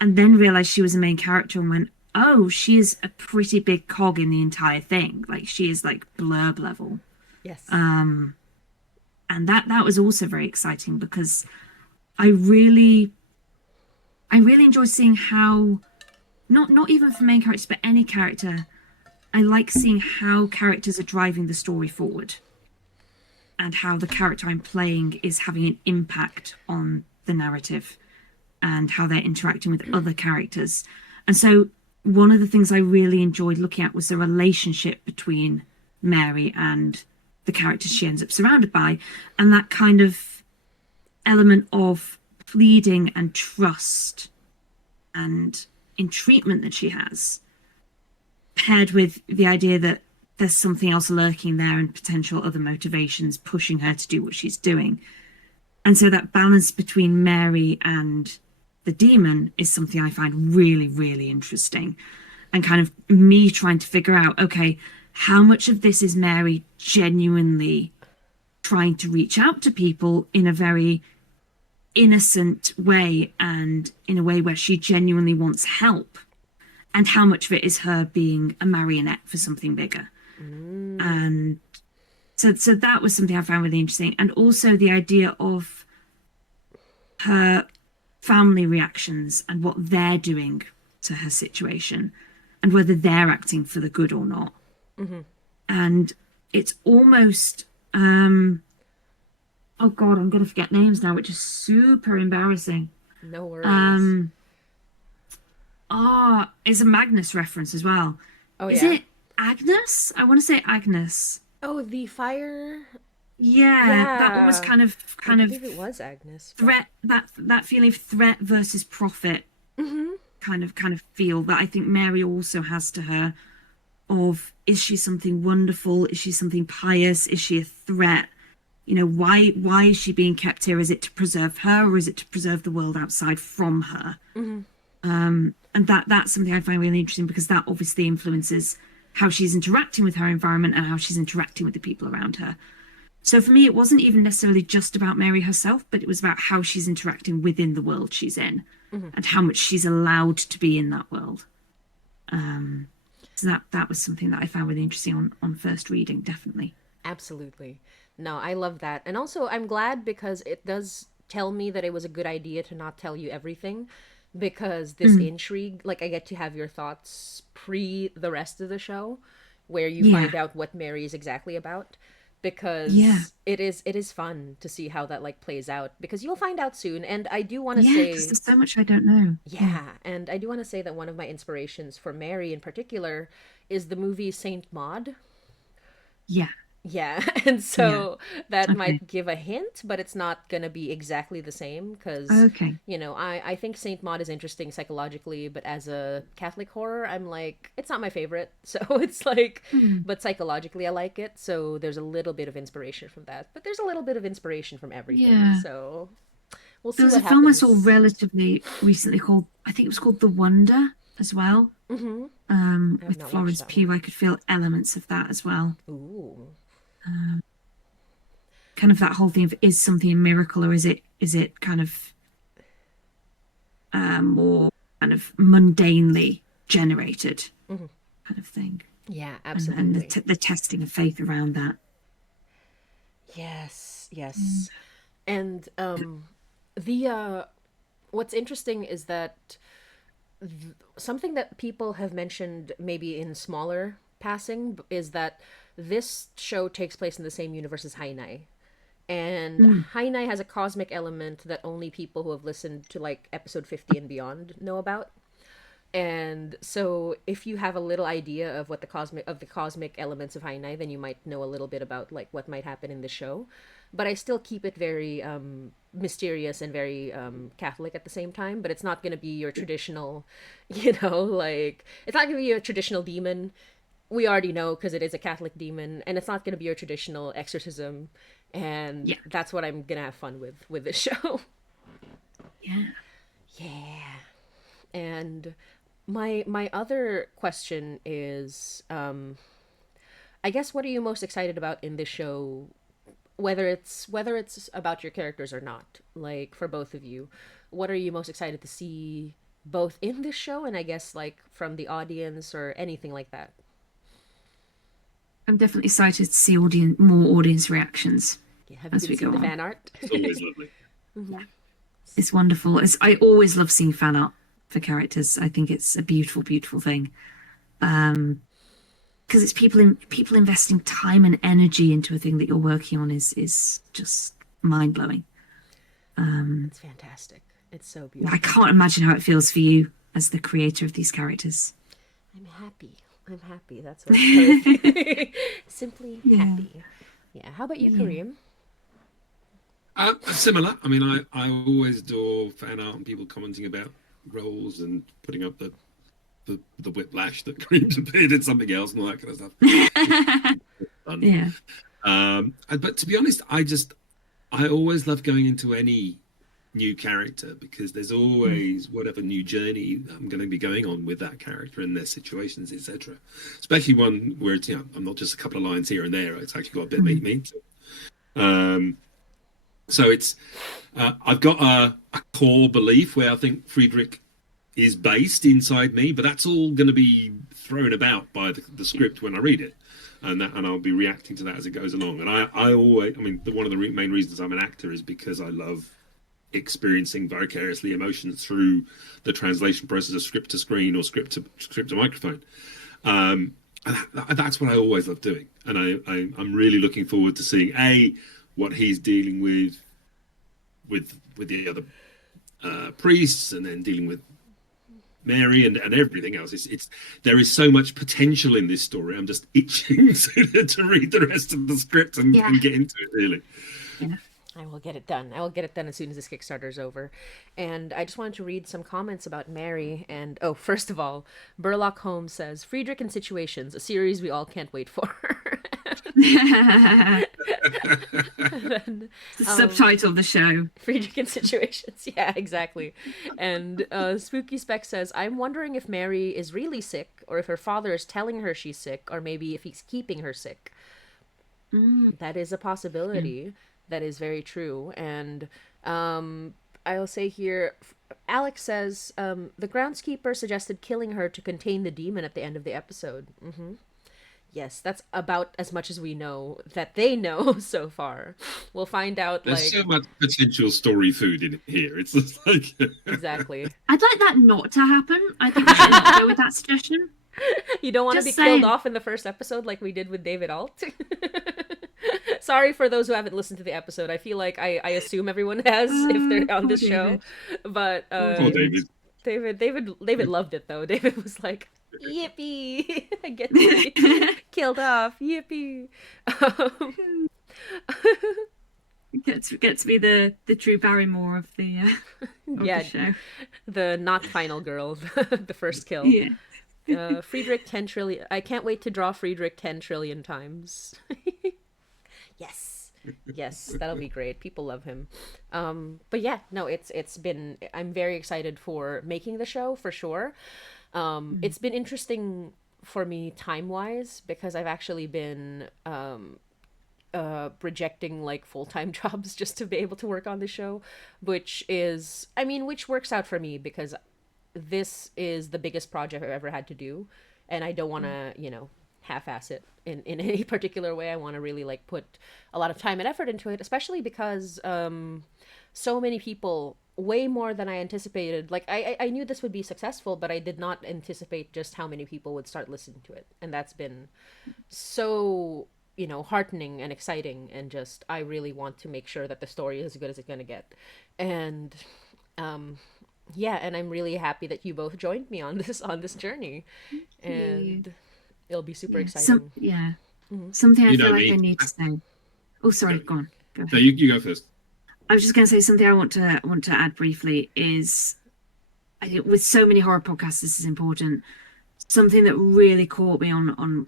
And then realized she was a main character and went, oh, she is a pretty big cog in the entire thing. Like she is like blurb level. Yes. And that was also very exciting because I really enjoy seeing how not even for main characters, but any character, I like seeing how characters are driving the story forward and how the character I'm playing is having an impact on the narrative and how they're interacting with other characters. And so one of the things I really enjoyed looking at was the relationship between Mary and the characters she ends up surrounded by, and that kind of element of pleading and trust and entreatment that she has, paired with the idea that there's something else lurking there and potential other motivations pushing her to do what she's doing. And so that balance between Mary and the demon is something I find really, really interesting. And kind of me trying to figure out, okay, how much of this is Mary genuinely trying to reach out to people in a very innocent way and in a way where she genuinely wants help, and how much of it is her being a marionette for something bigger. And so that was something I found really interesting. And also the idea of her family reactions and what they're doing to her situation and whether they're acting for the good or not. And it's almost oh god, I'm gonna forget names now, which is super embarrassing. No worries. It's a Magnus reference as well. Oh, is yeah? it Agnes? I want to say Agnes. Oh, the fire. Yeah, that one was kind of I believe it was Agnes. threat. That feeling of threat versus profit. Kind of feel that I think Mary also has to her. Of, is she something wonderful? Is she something pious? Is she a threat? You know, why is she being kept here? Is it to preserve her, or is it to preserve the world outside from her? And that's something I find really interesting because that obviously influences how she's interacting with her environment and how she's interacting with the people around her. So for me, it wasn't even necessarily just about Mary herself, but it was about how she's interacting within the world she's in and how much she's allowed to be in that world. So that was something that I found really interesting on first reading, definitely. Absolutely. No, I love that. And also, I'm glad because it does tell me that it was a good idea to not tell you everything, because this intrigue, like, I get to have your thoughts pre the rest of the show, where you find out what Mary is exactly about, because it is fun to see how that, like, plays out, because you'll find out soon. And I do want to say... because there's so much I don't know. Yeah, and I do want to say that one of my inspirations for Mary in particular is the movie Saint Maud. Yeah, and so that might give a hint, but it's not going to be exactly the same because, you know, I think Saint Maud is interesting psychologically, but as a Catholic horror, I'm like, it's not my favorite. So it's like, but psychologically I like it. So there's a little bit of inspiration from that, but there's a little bit of inspiration from everything. Yeah. So we'll see There was what a film I happens. saw relatively recently called, I think it was called The Wonder as well. With not watched Florence that Pugh. I could feel elements of that as well. Ooh. kind of that whole thing of, is something a miracle, or is it kind of more kind of mundanely generated kind of thing? Yeah, And absolutely. the testing of faith around that. Yes, yes. And the what's interesting is that something that people have mentioned maybe in smaller passing is that this show takes place in the same universe as Hainai. And Hainai has a cosmic element that only people who have listened to like episode 50 and beyond know about. And so if you have a little idea of what the cosmic elements of Hainai, then you might know a little bit about like what might happen in the show. But I still keep it very mysterious and very Catholic at the same time. But it's not going to be your traditional, like it's not going to be a traditional demon. We already know because it is a Catholic demon, and it's not going to be your traditional exorcism. And that's what I'm gonna have fun with this show. Yeah. Yeah. And my other question is, I guess, what are you most excited about in this show, whether it's about your characters or not? Like for both of you, what are you most excited to see both in this show and I guess like from the audience or anything like that? I'm definitely excited to see more audience reactions Yeah, have you as been we seeing go the on. fan art? It's always lovely. It's wonderful. I always love seeing fan art for characters. I think it's a beautiful, beautiful thing. Because it's people investing time and energy into a thing that you're working on is just mind blowing. It's fantastic. It's so beautiful. I can't imagine how it feels for you as the creator of these characters. I'm happy. That's what I'm simply happy. Yeah. How about you, Karim? Similar. I mean, I always adore fan art and people commenting about roles and putting up the whiplash that Karim's appeared in something else and all that kind of stuff. Fun. Yeah. But to be honest, I always love going into any new character because there's always whatever new journey I'm going to be going on with that character and their situations, etc. Especially one where it's, I'm not just a couple of lines here and there. It's actually got a bit of meat to it. So it's I've got a core belief where I think Frederick is based inside me, but that's all going to be thrown about by the script when I read it, and I'll be reacting to that as it goes along. And I always, one of the main reasons I'm an actor is because I love experiencing vicariously emotions through the translation process of script to screen or script to microphone. And that's what I always love doing, and I'm really looking forward to seeing what he's dealing with the other priests, and then dealing with Mary and everything else. There is so much potential in this story. I'm just itching to read the rest of the script and get into it, really. Yeah. I will get it done. As soon as this Kickstarter is over. And I just wanted to read some comments about Mary. And, first of all, Burlock Holmes says, Friedrich in Situations, a series we all can't wait for. The subtitle of the show. Friedrich in Situations. Yeah, exactly. And Spooky Speck says, I'm wondering if Mary is really sick, or if her father is telling her she's sick, or maybe if he's keeping her sick. That is a possibility. That is very true. And I'll say here, Alex says, the groundskeeper suggested killing her to contain the demon at the end of the episode. Yes, that's about as much as we know that they know so far. We'll find out. There's so much potential story food in here. It's just like exactly. I'd like that not to happen. I think we should not go with that suggestion. You don't want to be killed off in the first episode like we did with David Alt. Sorry for those who haven't listened to the episode. I feel like I assume everyone has if they're on this show. But David loved it though. David was like, yippee! I get to be killed off. Yippee! Get to be the Drew Barrymore of the the show. The not final girl, the first kill. Yeah. Friedrich 10 trillion. I can't wait to draw Friedrich 10 trillion times. Yes, that'll be great. People love him. But yeah, no, it's been. I'm very excited for making the show for sure. It's been interesting for me time-wise because I've actually been rejecting like full-time jobs just to be able to work on the show, which works out for me because this is the biggest project I've ever had to do, and I don't want to, half-ass it in any particular way. I want to really like put a lot of time and effort into it, especially because so many people, way more than I anticipated. Like I knew this would be successful, but I did not anticipate just how many people would start listening to it, and that's been so heartening and exciting, and just I really want to make sure that the story is as good as it's gonna get, and and I'm really happy that you both joined me on this journey, and it'll be super exciting. Something I feel like I need to say. Oh, sorry, go on. Go ahead. No, you go first. I was just going to say something I want to add briefly is, I think with so many horror podcasts, this is important. Something that really caught me on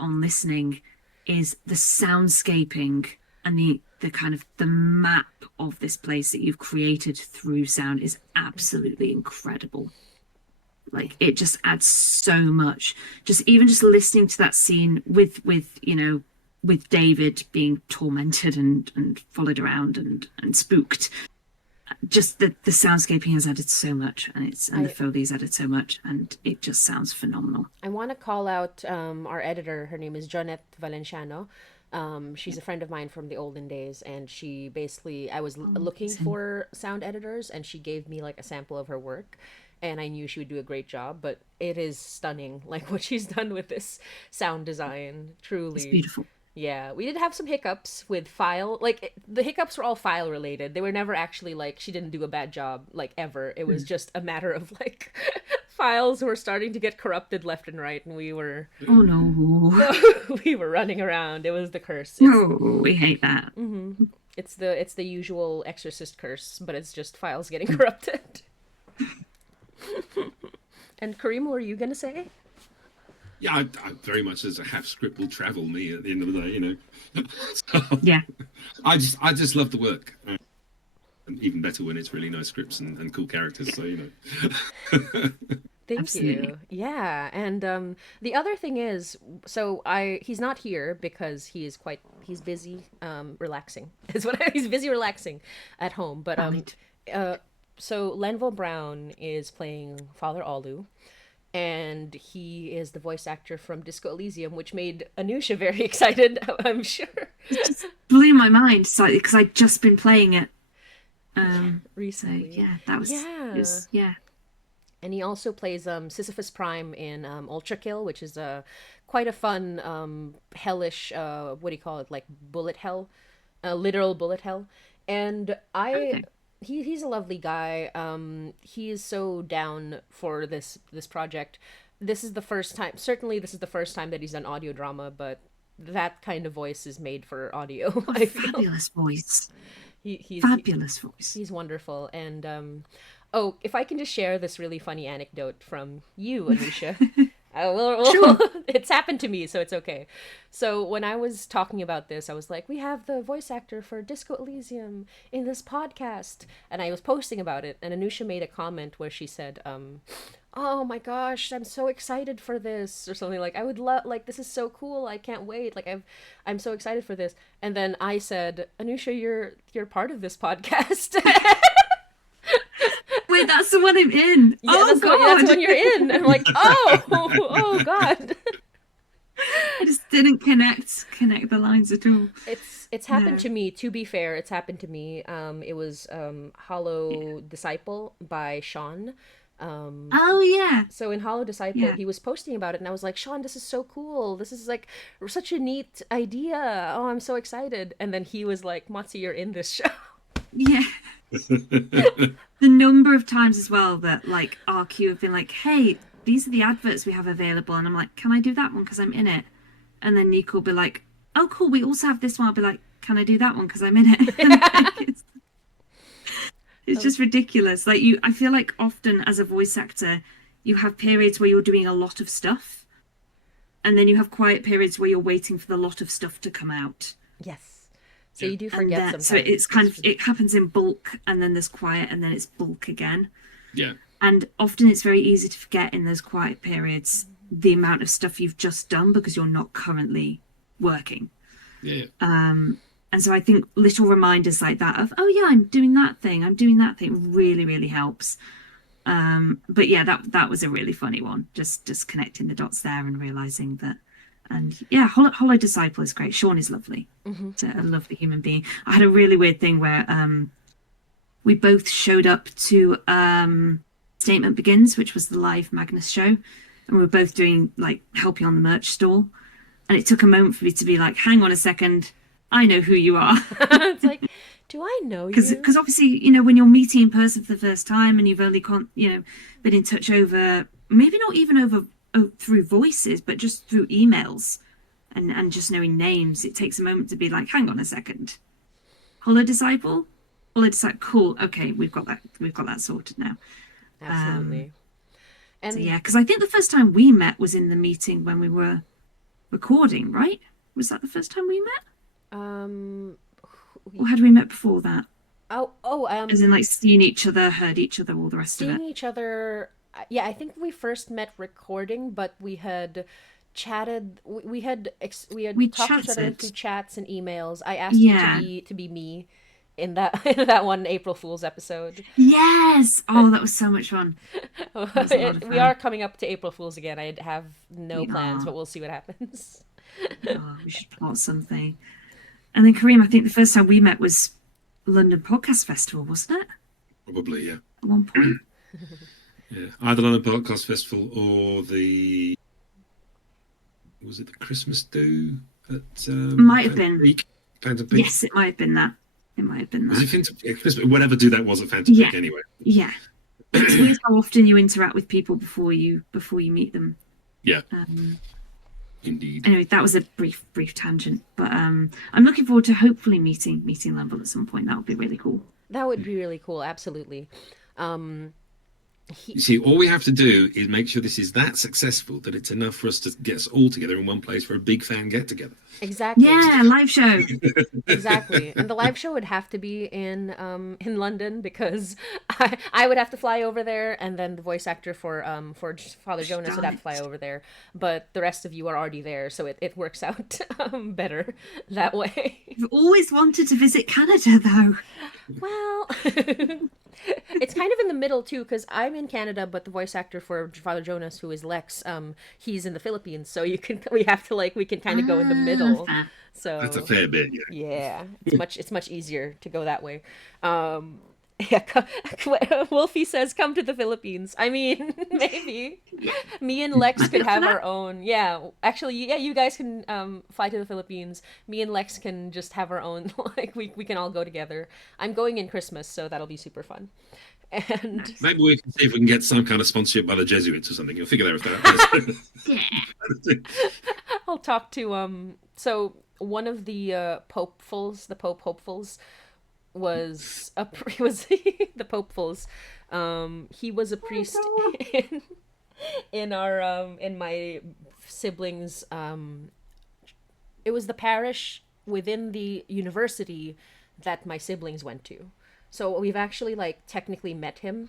listening is the soundscaping and the kind of the map of this place that you've created through sound is absolutely incredible. Like it just adds so much. Just listening to that scene with David being tormented and followed around and spooked. Just the soundscaping has added so much, and the Foley has added so much, and it just sounds phenomenal. I want to call out our editor. Her name is Jonette Valenciano. She's a friend of mine from the olden days, and she basically, I was looking for sound editors, and she gave me like a sample of her work, and I knew she would do a great job. But it is stunning, like what she's done with this sound design. Truly, it's beautiful. Yeah, we did have some hiccups with file. Like, the hiccups were all file related. They were never actually, like, she didn't do a bad job, like, ever. It was just a matter of, like, files were starting to get corrupted left and right, and we were... Oh, no. We were running around. It was the curse. We hate that. Mm-hmm. It's the usual Exorcist curse, but it's just files getting corrupted. And Karim, what were you gonna say? Yeah, I very much as a half script will travel me at the end of the day, So, yeah. I just love the work. And even better when it's really nice scripts and cool characters. So Thank Absolutely. you. Yeah, and the other thing is, so he's not here because he's busy relaxing. He's busy relaxing at home. But so Lenville Brown is playing Father Alu. And he is the voice actor from Disco Elysium, which made Anusia very excited, I'm sure. It just blew my mind slightly because I'd just been playing it recently. So, yeah, that was... Yeah. And he also plays Sisyphus Prime in Ultra Kill, which is quite a fun, hellish, what do you call it, like bullet hell, literal bullet hell. And He's a lovely guy. He is so down for this project. This is the first time that he's done audio drama, but that kind of voice is made for audio. I feel. Fabulous voice. Fabulous voice. He's wonderful. And if I can just share this really funny anecdote from you, Anusia. Sure. It's happened to me, so it's okay. So when I was talking about this, I was like, we have the voice actor for Disco Elysium in this podcast, and I was posting about it, and Anusia made a comment where she said, oh my gosh, I'm so excited for this, or something like, I would love, like, this is so cool, I can't wait, like, I'm so excited for this. And then I said, Anusia, you're part of this podcast. Wait, that's the one I'm in. Yeah, that's the one you're in. I'm like, oh God. I just didn't connect the lines at all. It's happened to me. To be fair, it's happened to me. It was Hollow Disciple by Sean. Oh yeah. So in Hollow Disciple, he was posting about it, and I was like, Sean, this is so cool. This is like such a neat idea. Oh, I'm so excited. And then he was like, Motzie, you're in this show. Yeah. The number of times as well that like RQ have been like, hey, these are the adverts we have available, and I'm like, can I do that one because I'm in it? And then Nico will be like, oh cool, we also have this one. I'll be like, can I do that one because I'm in it? It's just ridiculous. Like I feel like often as a voice actor you have periods where you're doing a lot of stuff, and then you have quiet periods where you're waiting for the lot of stuff to come out. Yes. So you do forget sometimes. So it's kind of, it happens in bulk, and then there's quiet, and then it's bulk again. Yeah. And often it's very easy to forget in those quiet periods the amount of stuff you've just done because you're not currently working. Yeah. And so I think little reminders like that of, oh yeah, I'm doing that thing, really, really helps. But yeah, that was a really funny one. Just connecting the dots there and realizing that. And yeah, Hollow Disciple is great. Sean is lovely. It's a lovely human being. I had a really weird thing where we both showed up to Statement Begins, which was the live Magnus show, and we were both doing like helping on the merch stall. And it took a moment for me to be like, hang on a second, I know who you are. It's like, do I know you? Because obviously, you know, when you're meeting in person for the first time and you've only been in touch over, maybe not even over through voices, but just through emails and just knowing names, it takes a moment to be like, hang on a second, Hollow Disciple, cool, okay, we've got that sorted now. Absolutely. And So yeah, because I think the first time we met was in the meeting when we were recording, right? Was that the first time we met? Or had we met before that? As in like seeing each other, heard each other, all the rest of seeing it. each other. Yeah, I think we first met recording, but we had chatted. We had We talked to each other chatted. through chats and emails. I asked Yeah. you to be me in that in that one April Fool's episode. Yes! Oh, that was so much fun. was a lot of We fun. are coming up to April Fool's again. I have no We plans, are. but we'll see what happens. Oh, we should plot something. And then Karim, I think the first time we met was London Podcast Festival, wasn't it? Probably, yeah. At one point. Yeah. Either London Podcast Festival or was it the Christmas do at Might have been. Phantom Peak? Yes, it might have been that. Was it Christmas? Whatever do that was at Phantom Yeah. Peak anyway. Yeah. It's weird how often you interact with people before you meet them. Yeah. Indeed. Anyway, that was a brief tangent, but I'm looking forward to hopefully meeting Lemble at some point. That would be really cool. That would be really cool. Absolutely. You see, all we have to do is make sure this is that successful that it's enough for us to get us all together in one place for a big fan get together. Exactly. Yeah, live show. Exactly. And the live show would have to be in London because I would have to fly over there, and then the voice actor for Father Jonas would have to fly over there. But the rest of you are already there, so it works out better that way. I've always wanted to visit Canada, though. Well, it's kind of in the middle too, because I'm in Canada, but the voice actor for Father Jonas, who is Lex, he's in the Philippines, so we can kind of go in the middle. fair. So That's a fair bit, yeah. yeah, it's much easier to go that way. Yeah, Wolfie says, "Come to the Philippines." I mean, maybe me and Lex could have our own. Yeah, actually, yeah, you guys can fly to the Philippines. Me and Lex can just have our own. Like we can all go together. I'm going in Christmas, so that'll be super fun. And Maybe we can see if we can get some kind of sponsorship by the Jesuits or something. You'll figure that out. Yeah. I'll talk to So one of the Popefuls, the Pope hopefuls, was the Popefuls. He was a priest in my siblings. It was the parish within the university that my siblings went to. So we've actually like technically met him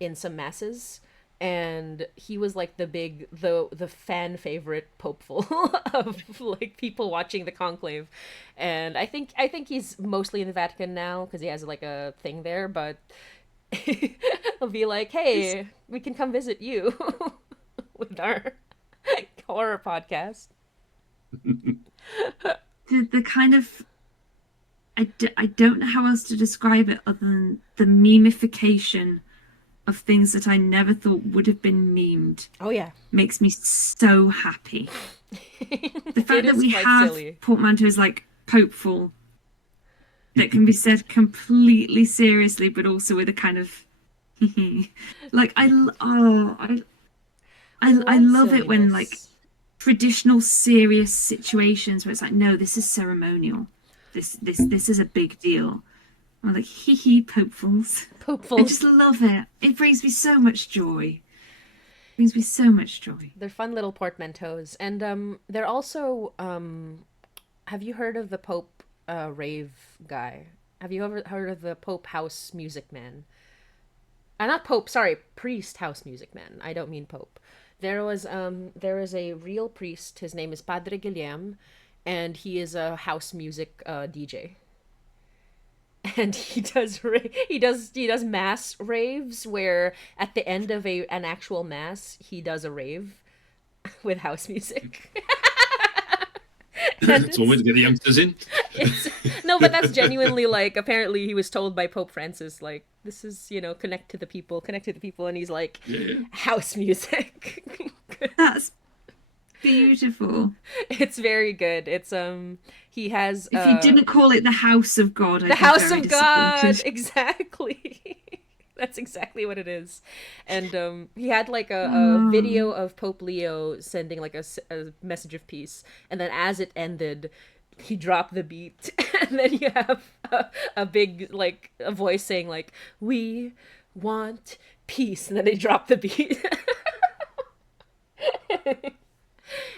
in some masses, and he was like the fan favorite popeful of like people watching the conclave. And I think he's mostly in the Vatican now because he has like a thing there, but he'll be like, hey, we can come visit you with our horror podcast. The kind of I don't know how else to describe it other than the memification of things that I never thought would have been memed Oh yeah. makes me so happy. The fact It that is we quite have silly. portmanteaus like Popeful that can be said completely seriously, but also with a kind of like I love it when like traditional serious situations where it's like, no, this is ceremonial. This is a big deal. I'm like, hee hee, Popefuls. I Popefuls. just love it. It brings me so much joy. They're fun little portmanteaus, and they're also have you heard of the Pope rave guy? Have you ever heard of the Pope house music man? Not Pope, sorry, priest house music man. I don't mean Pope. There is a real priest. His name is Padre Guillem, and he is a house music DJ. And he does mass raves where at the end of an actual mass he does a rave with house music. It's one way to get the youngsters in. No, but that's genuinely like, apparently he was told by Pope Francis, like, this is, connect to the people, and he's like, house music. That's beautiful. It's very good. It's he has If he didn't call it the House of God, the House of God, exactly. That's exactly what it is. And he had like a video of Pope Leo sending like a message of peace, and then as it ended, he dropped the beat, and then you have a big like a voice saying like, "We want peace," and then they drop the beat.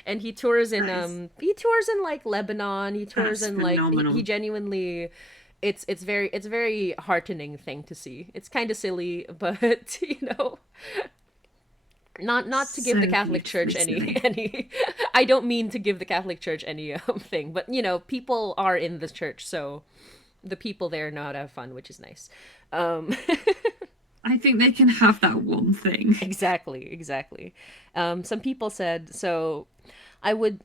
And he tours in like Lebanon. He tours in like he genuinely. It's very heartening thing to see. It's kind of silly, but not to give the Catholic Church any. I don't mean to give the Catholic Church any thing, but people are in the church, so the people there know how to have fun, which is nice. I think they can have that one thing. Exactly. Some people said so. I would.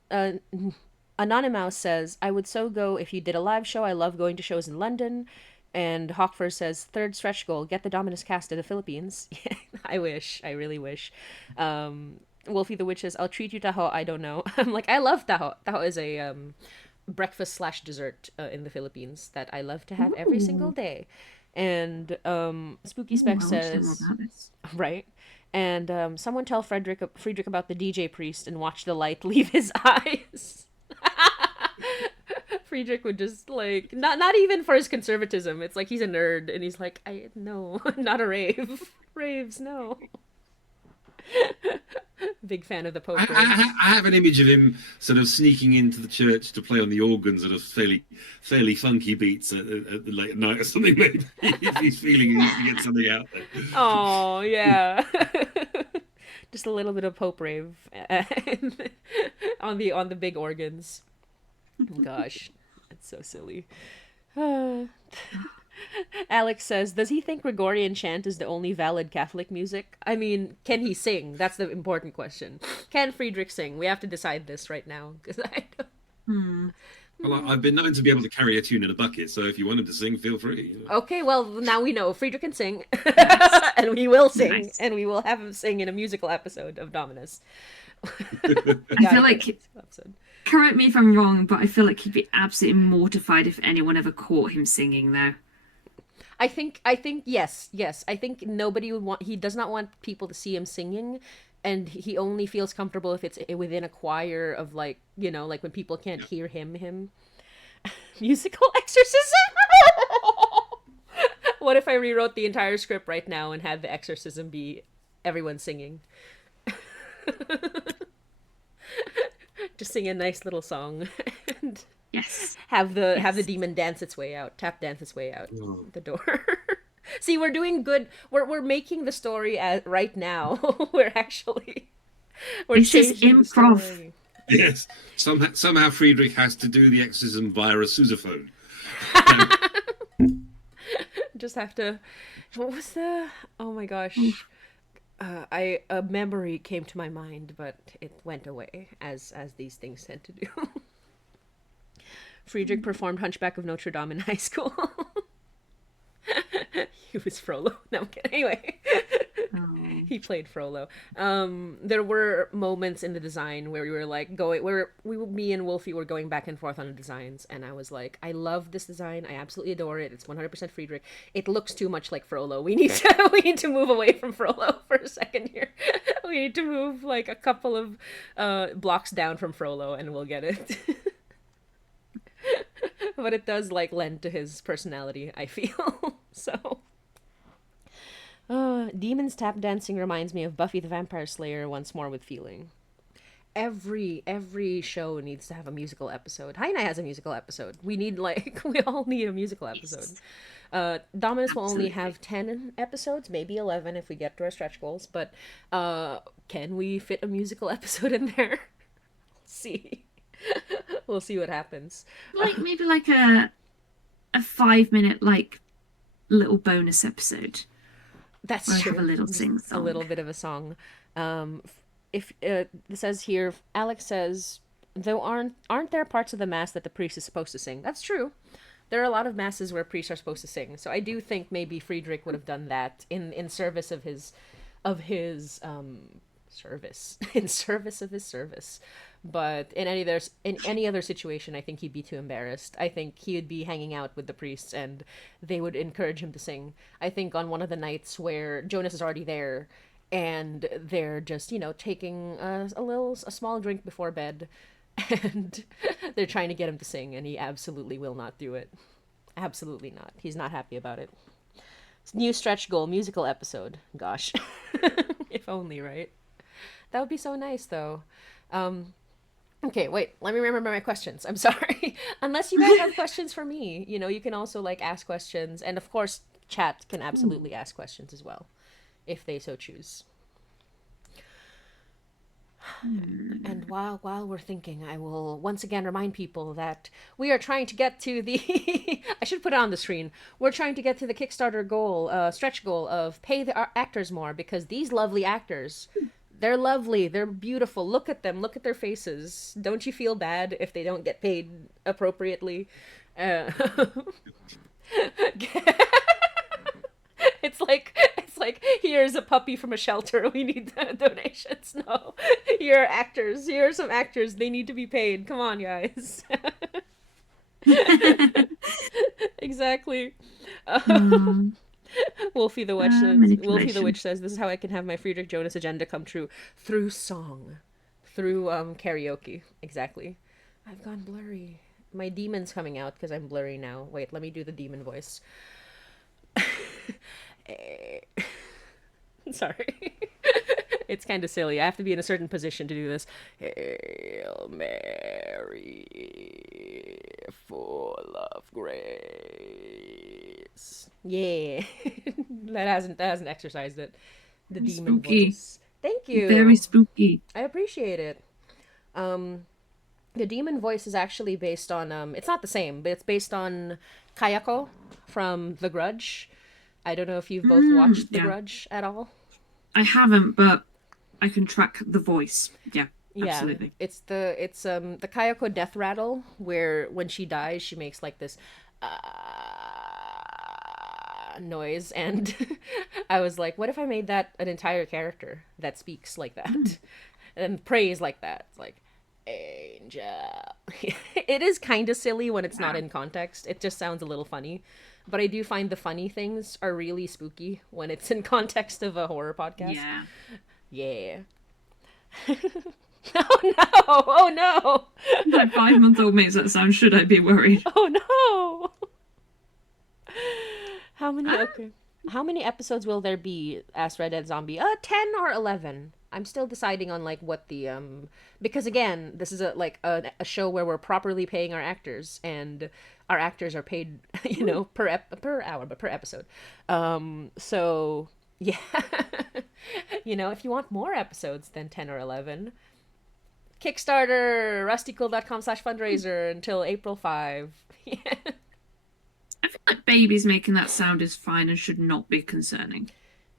Anonymous says, I would so go if you did a live show. I love going to shows in London. And Hawkfur says, third stretch goal, get the Dominus cast to the Philippines. I wish. I really wish. Wolfie the Witch says, I'll treat you taho. I don't know. I'm like, I love taho. Taho is a breakfast/dessert in the Philippines that I love to have every single day. And Spooky Spec says, right? And someone tell Frederick about the DJ priest and watch the light leave his eyes. Friedrich would just like not even for his conservatism. It's like he's a nerd and he's like, no, not a rave. Raves, no. Big fan of the Pope. I have an image of him sort of sneaking into the church to play on the organs at a fairly funky beats late at night or something. Maybe if he's feeling he needs to get something out there. Oh yeah. Just a little bit of Pope rave on the big organs. Gosh, it's so silly. Alex says, does he think Gregorian chant is the only valid Catholic music? I mean, can he sing? That's the important question. Can Friedrich sing? We have to decide this right now because I don't. Well, I've been known to be able to carry a tune in a bucket, so if you want him to sing, feel free. Okay, well, now we know Friedrich can sing, and we will sing, and we will have him sing in a musical episode of Dominus. I feel like, correct me if I'm wrong, but I feel like he'd be absolutely mortified if anyone ever caught him singing, though. I think yes. I think nobody would want. He does not want people to see him singing, and he only feels comfortable if it's within a choir of like like when people can't hear him. Musical exorcism. What if I rewrote the entire script right now and had the exorcism be everyone singing? Just sing a nice little song and yes, have the demon dance its way out, tap dance its way out the door. See, we're doing good. We're making the story right now. we're this is improv. Yes, somehow Friedrich has to do the exorcism via a sousaphone. Just have to. What was the? Oh my gosh. A memory came to my mind, but it went away, as these things tend to do. Friedrich performed Hunchback of Notre Dame in high school. He was Frollo. No, I'm kidding. Anyway, he played Frollo. There were moments in the design where we were like me and Wolfie were going back and forth on the designs, and I was like, I love this design. I absolutely adore it. It's 100% Friedrich. It looks too much like Frollo. We need to move away from Frollo for a second here. We need to move like a couple of blocks down from Frollo, and we'll get it. But it does like lend to his personality, I feel. So Demon's tap dancing reminds me of Buffy the Vampire Slayer once more with feeling. Every show needs to have a musical episode. Hainai has a musical episode. We all need a musical episode. Dominus will only have 10 episodes, maybe 11 if we get to our stretch goals, but can we fit a musical episode in there? Let's see. We'll see what happens. Like maybe like a 5 minute like little bonus episode That's where I true. have a little Just sing a little song. bit of a song. If it says here, Alex says, though aren't there parts of the mass that the priest is supposed to sing? That's true. There are a lot of masses where priests are supposed to sing. So I do think maybe Friedrich would have done that in service of his service in service of his service. But in any other situation, I think he'd be too embarrassed. I think he would be hanging out with the priests, and they would encourage him to sing. I think on one of the nights where Jonas is already there, and they're just taking a small drink before bed, and they're trying to get him to sing, and he absolutely will not do it. Absolutely not. He's not happy about it. New stretch goal, musical episode. Gosh, if only, right? That would be so nice, though. Okay, wait. Let me remember my questions. I'm sorry. Unless you guys have questions for me, you can also like ask questions, and of course, chat can absolutely ask questions as well, if they so choose. And while we're thinking, I will once again remind people that we are trying to get to the I should put it on the screen. We're trying to get to the Kickstarter goal, stretch goal of pay the actors more, because these lovely actors, they're lovely, they're beautiful. Look at them, look at their faces. Don't you feel bad if they don't get paid appropriately? It's like here's a puppy from a shelter. We need donations. No, here are actors. Here are some actors. They need to be paid. Come on, guys. Exactly. Wolfie the Witch says, "This is how I can have my Friedrich Jonas agenda come true, through song, through karaoke." Exactly. I've gone blurry. My demon's coming out because I'm blurry now. Wait, let me do the demon voice. Sorry. It's kind of silly. I have to be in a certain position to do this. Hail Mary, full of grace. Yeah. that hasn't exercised it. The demon Spooky. voice. Thank you. Very spooky. I appreciate it. The demon voice is actually based on it's not the same, but it's based on Kayako from The Grudge. I don't know if you've both watched The Grudge at all. I haven't, but I can track the voice. Yeah, absolutely. It's the Kayako death rattle, where when she dies, she makes like this noise, and I was like, what if I made that an entire character that speaks like that and prays like that? It's like, angel. It is kind of silly when it's not in context. It just sounds a little funny. But I do find the funny things are really spooky when it's in context of a horror podcast. Yeah. Oh no! Oh no! My 5-month-old makes that sound. Should I be worried? Oh no! How many episodes will there be? Asked Red Dead Zombie. 10 or 11. I'm still deciding on like what the because again, this is a show where we're properly paying our actors, and our actors are paid, per hour, but per episode. So yeah. If you want more episodes than 10 or 11, Kickstarter, rustyquill.com/fundraiser until April 5. Yeah. I feel like babies making that sound is fine and should not be concerning.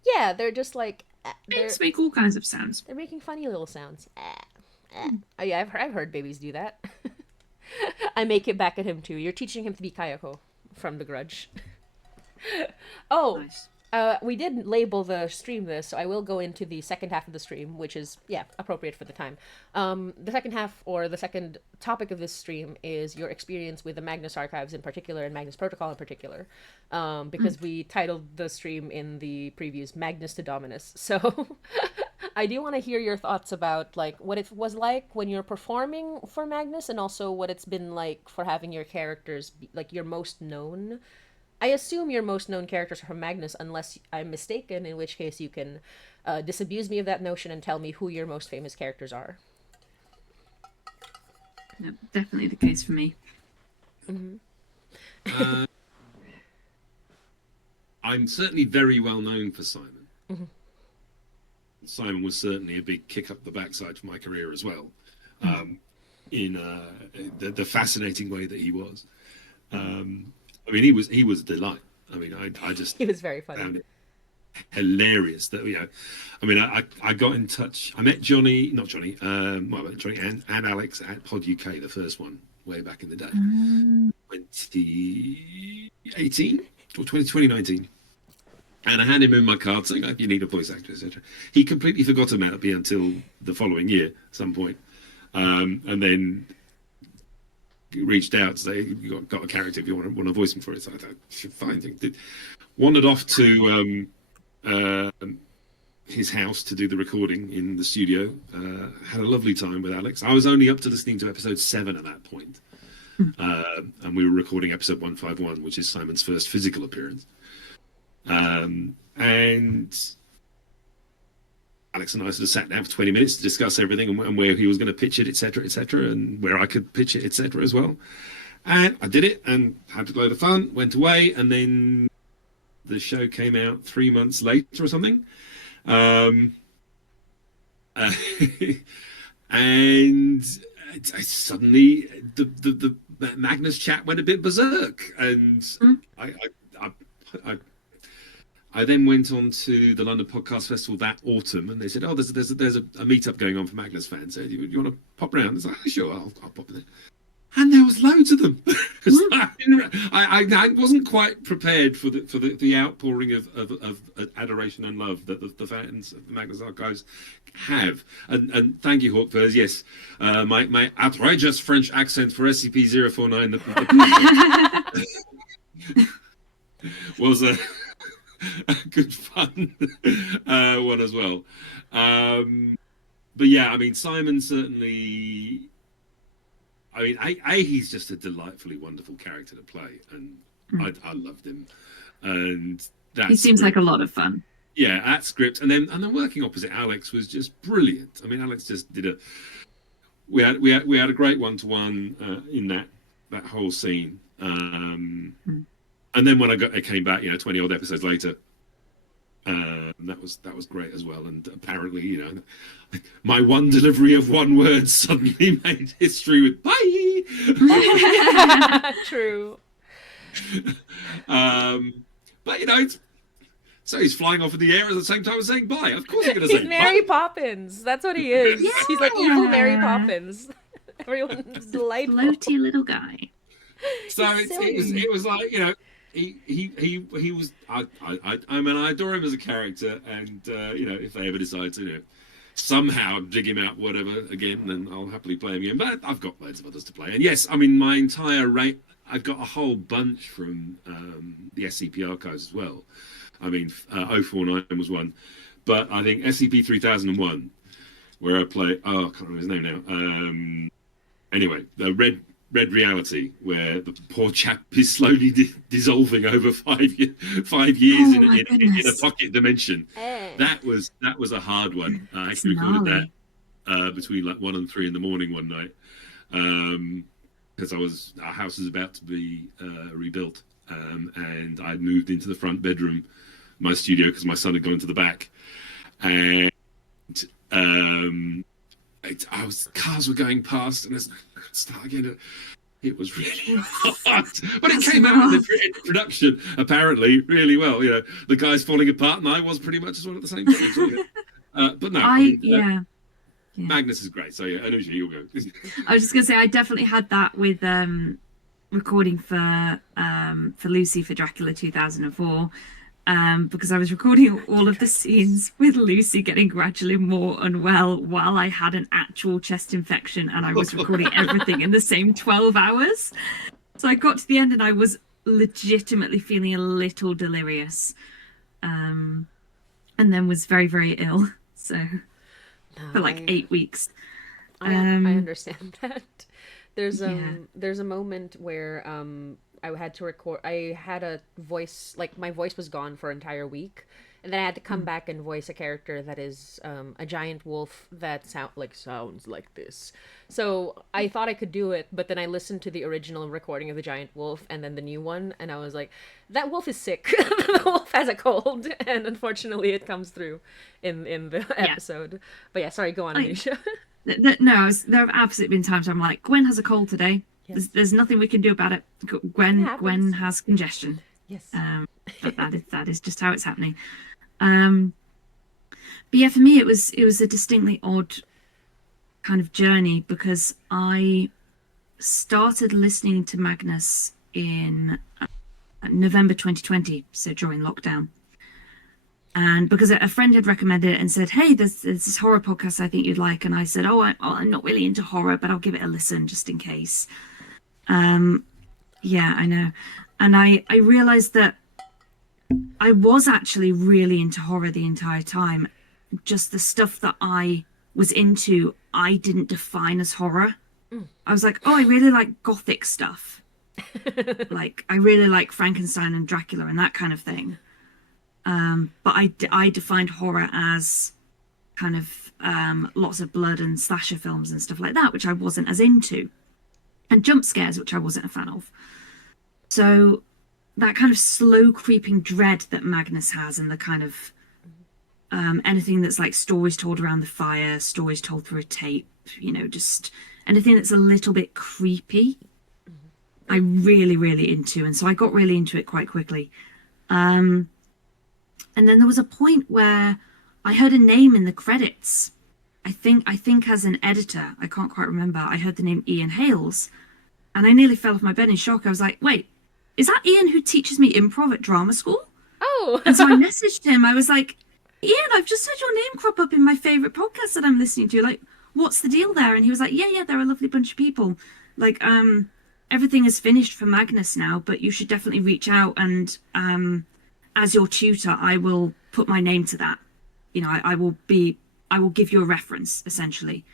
Yeah, they're just like Babies make all kinds of sounds. they're making funny little sounds. Oh yeah, I've heard babies do that. I make it back at him too. You're teaching him to be Kayako from The Grudge. Oh, Nice. We did label the stream this, so I will go into the second half of the stream, which is, appropriate for the time. The second half, or the second topic of this stream, is your experience with the Magnus archives in particular, and Magnus Protocol in particular, because we titled the stream in the previews Magnus to Dominus. So I do want to hear your thoughts about like what it was like when you're performing for Magnus, and also what it's been like for having your characters be, like, your most known. I assume your most known characters are from Magnus, unless I'm mistaken, in which case you can disabuse me of that notion and tell me who your most famous characters are. Yeah, definitely the case for me. I'm certainly very well known for Simon. Simon was certainly a big kick up the backside for my career as well. in the fascinating way that he was. I mean, he was a delight. I mean, I just He was very funny. found it hilarious that, you know, I mean, I got in touch. I met Johnny, not Johnny, well, I met Johnny and Alex at Pod UK, the first one, way back in the day, 2018 or 2019. And I handed him in my card saying, like, you need a voice actor, etc. He completely forgot about me until the following year, at some point. And then reached out to say, you got a character if you want to voice him for it. So I thought, fine. Wandered off to his house to do the recording in the studio. Had a lovely time with Alex. I was only up to listening to episode 7 at that point. And we were recording episode 151, which is Simon's first physical appearance. And Alex and I sort of sat down for 20 minutes to discuss everything and where he was going to pitch it, etc., and where I could pitch it, etc., as well. And I did it and had a load of fun, went away, and then the show came out 3 months later or something. And suddenly the Magnus chat went a bit berserk, and I then went on to the London Podcast Festival that autumn, and they said, "Oh, there's a meetup going on for Magnus fans. So you want to pop around?" I was like, oh, "Sure, I'll pop in there." And there was loads of them. I wasn't quite prepared for the outpouring of adoration and love that the fans of the Magnus Archives have. And thank you, Hawkfurs. Yes, my outrageous French accent for SCP-049 was a good fun one as well. But yeah, I mean, Simon certainly. I mean, he's just a delightfully wonderful character to play, and I loved him. And he seems like a lot of fun. Yeah, at script, and then working opposite Alex was just brilliant. I mean, Alex just did we had a great one-to-one in that whole scene. And then when I came back, 20 odd episodes later, that was great as well. And apparently, my one delivery of one word suddenly made history with bye. True. But so he's flying off in the air at the same time as saying bye. Of course, you're going to say He's Mary bye. Poppins. That's what he is. Yeah. He's like evil Mary Poppins. Everyone's delightful. Floaty little guy. So it was like, he was. I mean, I adore him as a character, and if they ever decide to somehow dig him out, whatever, again, then I'll happily play him again. But I've got loads of others to play, and yes, I mean, my entire I've got a whole bunch from the SCP archives as well. I mean, 049 was one, but I think SCP 3001, where I play. Oh, I can't remember his name now. Anyway, the Red Reality, where the poor chap is slowly dissolving over 5 years in a pocket dimension. That was a hard one. I actually recorded that between like 1 and 3 in the morning one night, because our house was about to be rebuilt, and I moved into the front bedroom, my studio, because my son had gone to the back, and cars were going past, and it's start again. It was really hard, but it came out in the production apparently really well. The guy's falling apart, and I was pretty much as well at the same time. So, but no, Magnus is great. So yeah, Anusia, you'll go. I was just gonna say I definitely had that with recording for Lucy for Dracula 2004. Because I was recording all of the scenes with Lucy getting gradually more unwell while I had an actual chest infection, and I was recording everything in the same 12 hours. So I got to the end and I was legitimately feeling a little delirious, and then was very, very ill. So for like 8 weeks. I understand that. There's a moment where I had to record. I had a voice, like my voice was gone for an entire week, and then I had to come back and voice a character that is a giant wolf that sounds like this. So I thought I could do it, but then I listened to the original recording of the giant wolf and then the new one, and I was like, that wolf is sick. The wolf has a cold, and unfortunately, it comes through in the episode. But yeah, sorry, go on, Anusia. No, there have absolutely been times where I'm like, Gwen has a cold today. Yes. There's nothing we can do about it. Gwen has congestion. Yes. That is just how it's happening. But yeah, for me it was a distinctly odd kind of journey because I started listening to Magnus in November 2020, so during lockdown. And because a friend had recommended it and said, hey, there's this horror podcast I think you'd like. And I said, I'm not really into horror, but I'll give it a listen just in case. Yeah, I know. And I realized that I was actually really into horror the entire time. Just the stuff that I was into, I didn't define as horror. I was like, I really like gothic stuff. Like, I really like Frankenstein and Dracula and that kind of thing. But I defined horror as kind of lots of blood and slasher films and stuff like that, which I wasn't as into. And jump scares, which I wasn't a fan of. So that kind of slow creeping dread that Magnus has, and the kind of anything that's like stories told around the fire, stories told through a tape, just anything that's a little bit creepy, I'm really, really into. And so I got really into it quite quickly. And then there was a point where I heard a name in the credits. I think as an editor, I can't quite remember, I heard the name Ian Hales, and I nearly fell off my bed in shock. I was like, wait, is that Ian who teaches me improv at drama school? Oh. And so I messaged him. I was like, Ian, I've just heard your name crop up in my favorite podcast that I'm listening to. Like, what's the deal there? And he was like, yeah, they're a lovely bunch of people. Like, everything is finished for Magnus now, but you should definitely reach out, and as your tutor, I will put my name to that. I will give you a reference, essentially.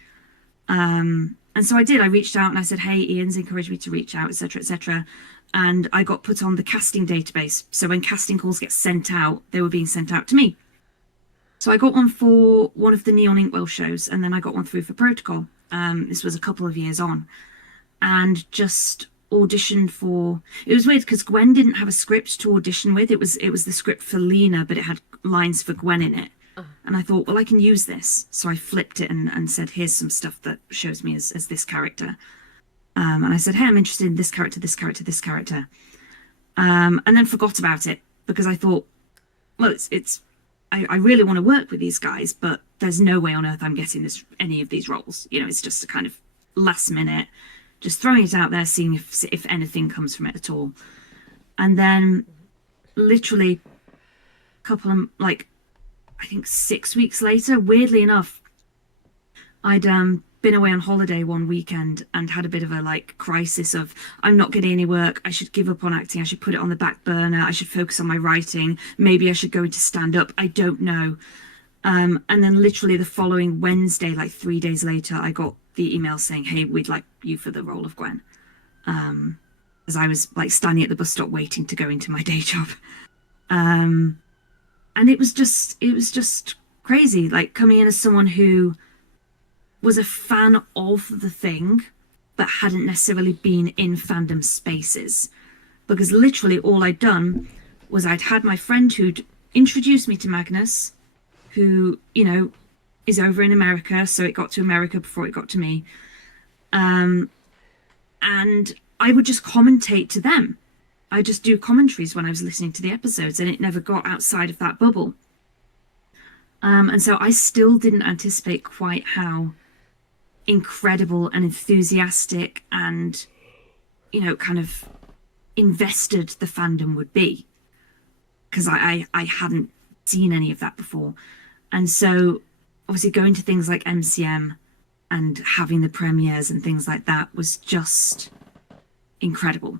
And so I did. I reached out and I said, hey, Ian's encouraged me to reach out, etc., etc. And I got put on the casting database. So when casting calls get sent out, they were being sent out to me. So I got one for one of the Neon Inkwell shows, and then I got one through for Protocol. This was a couple of years on. And just auditioned for... It was weird because Gwen didn't have a script to audition with. It was the script for Lena, but it had lines for Gwen in it. And I thought, well, I can use this. So I flipped it and said, here's some stuff that shows me as this character. And I said, hey, I'm interested in this character, this character, this character. And then forgot about it because I thought, well, I really want to work with these guys, but there's no way on earth I'm getting any of these roles. It's just a kind of last minute, just throwing it out there, seeing if anything comes from it at all. And then literally a couple of, I think 6 weeks later, weirdly enough, I'd been away on holiday one weekend and had a bit of a crisis of, I'm not getting any work. I should give up on acting. I should put it on the back burner. I should focus on my writing. Maybe I should go into stand-up. I don't know. And then literally the following Wednesday, 3 days later, I got the email saying, hey, we'd like you for the role of Gwen. As I was standing at the bus stop waiting to go into my day job. And it was just crazy, coming in as someone who was a fan of the thing, but hadn't necessarily been in fandom spaces. Because literally all I'd done was I'd had my friend who'd introduced me to Magnus, who, is over in America, so it got to America before it got to me. And I would just commentate to them. I just do commentaries when I was listening to the episodes, and it never got outside of that bubble. And so I still didn't anticipate quite how incredible and enthusiastic and, kind of invested the fandom would be. Because I hadn't seen any of that before. And so obviously going to things like MCM and having the premieres and things like that was just incredible.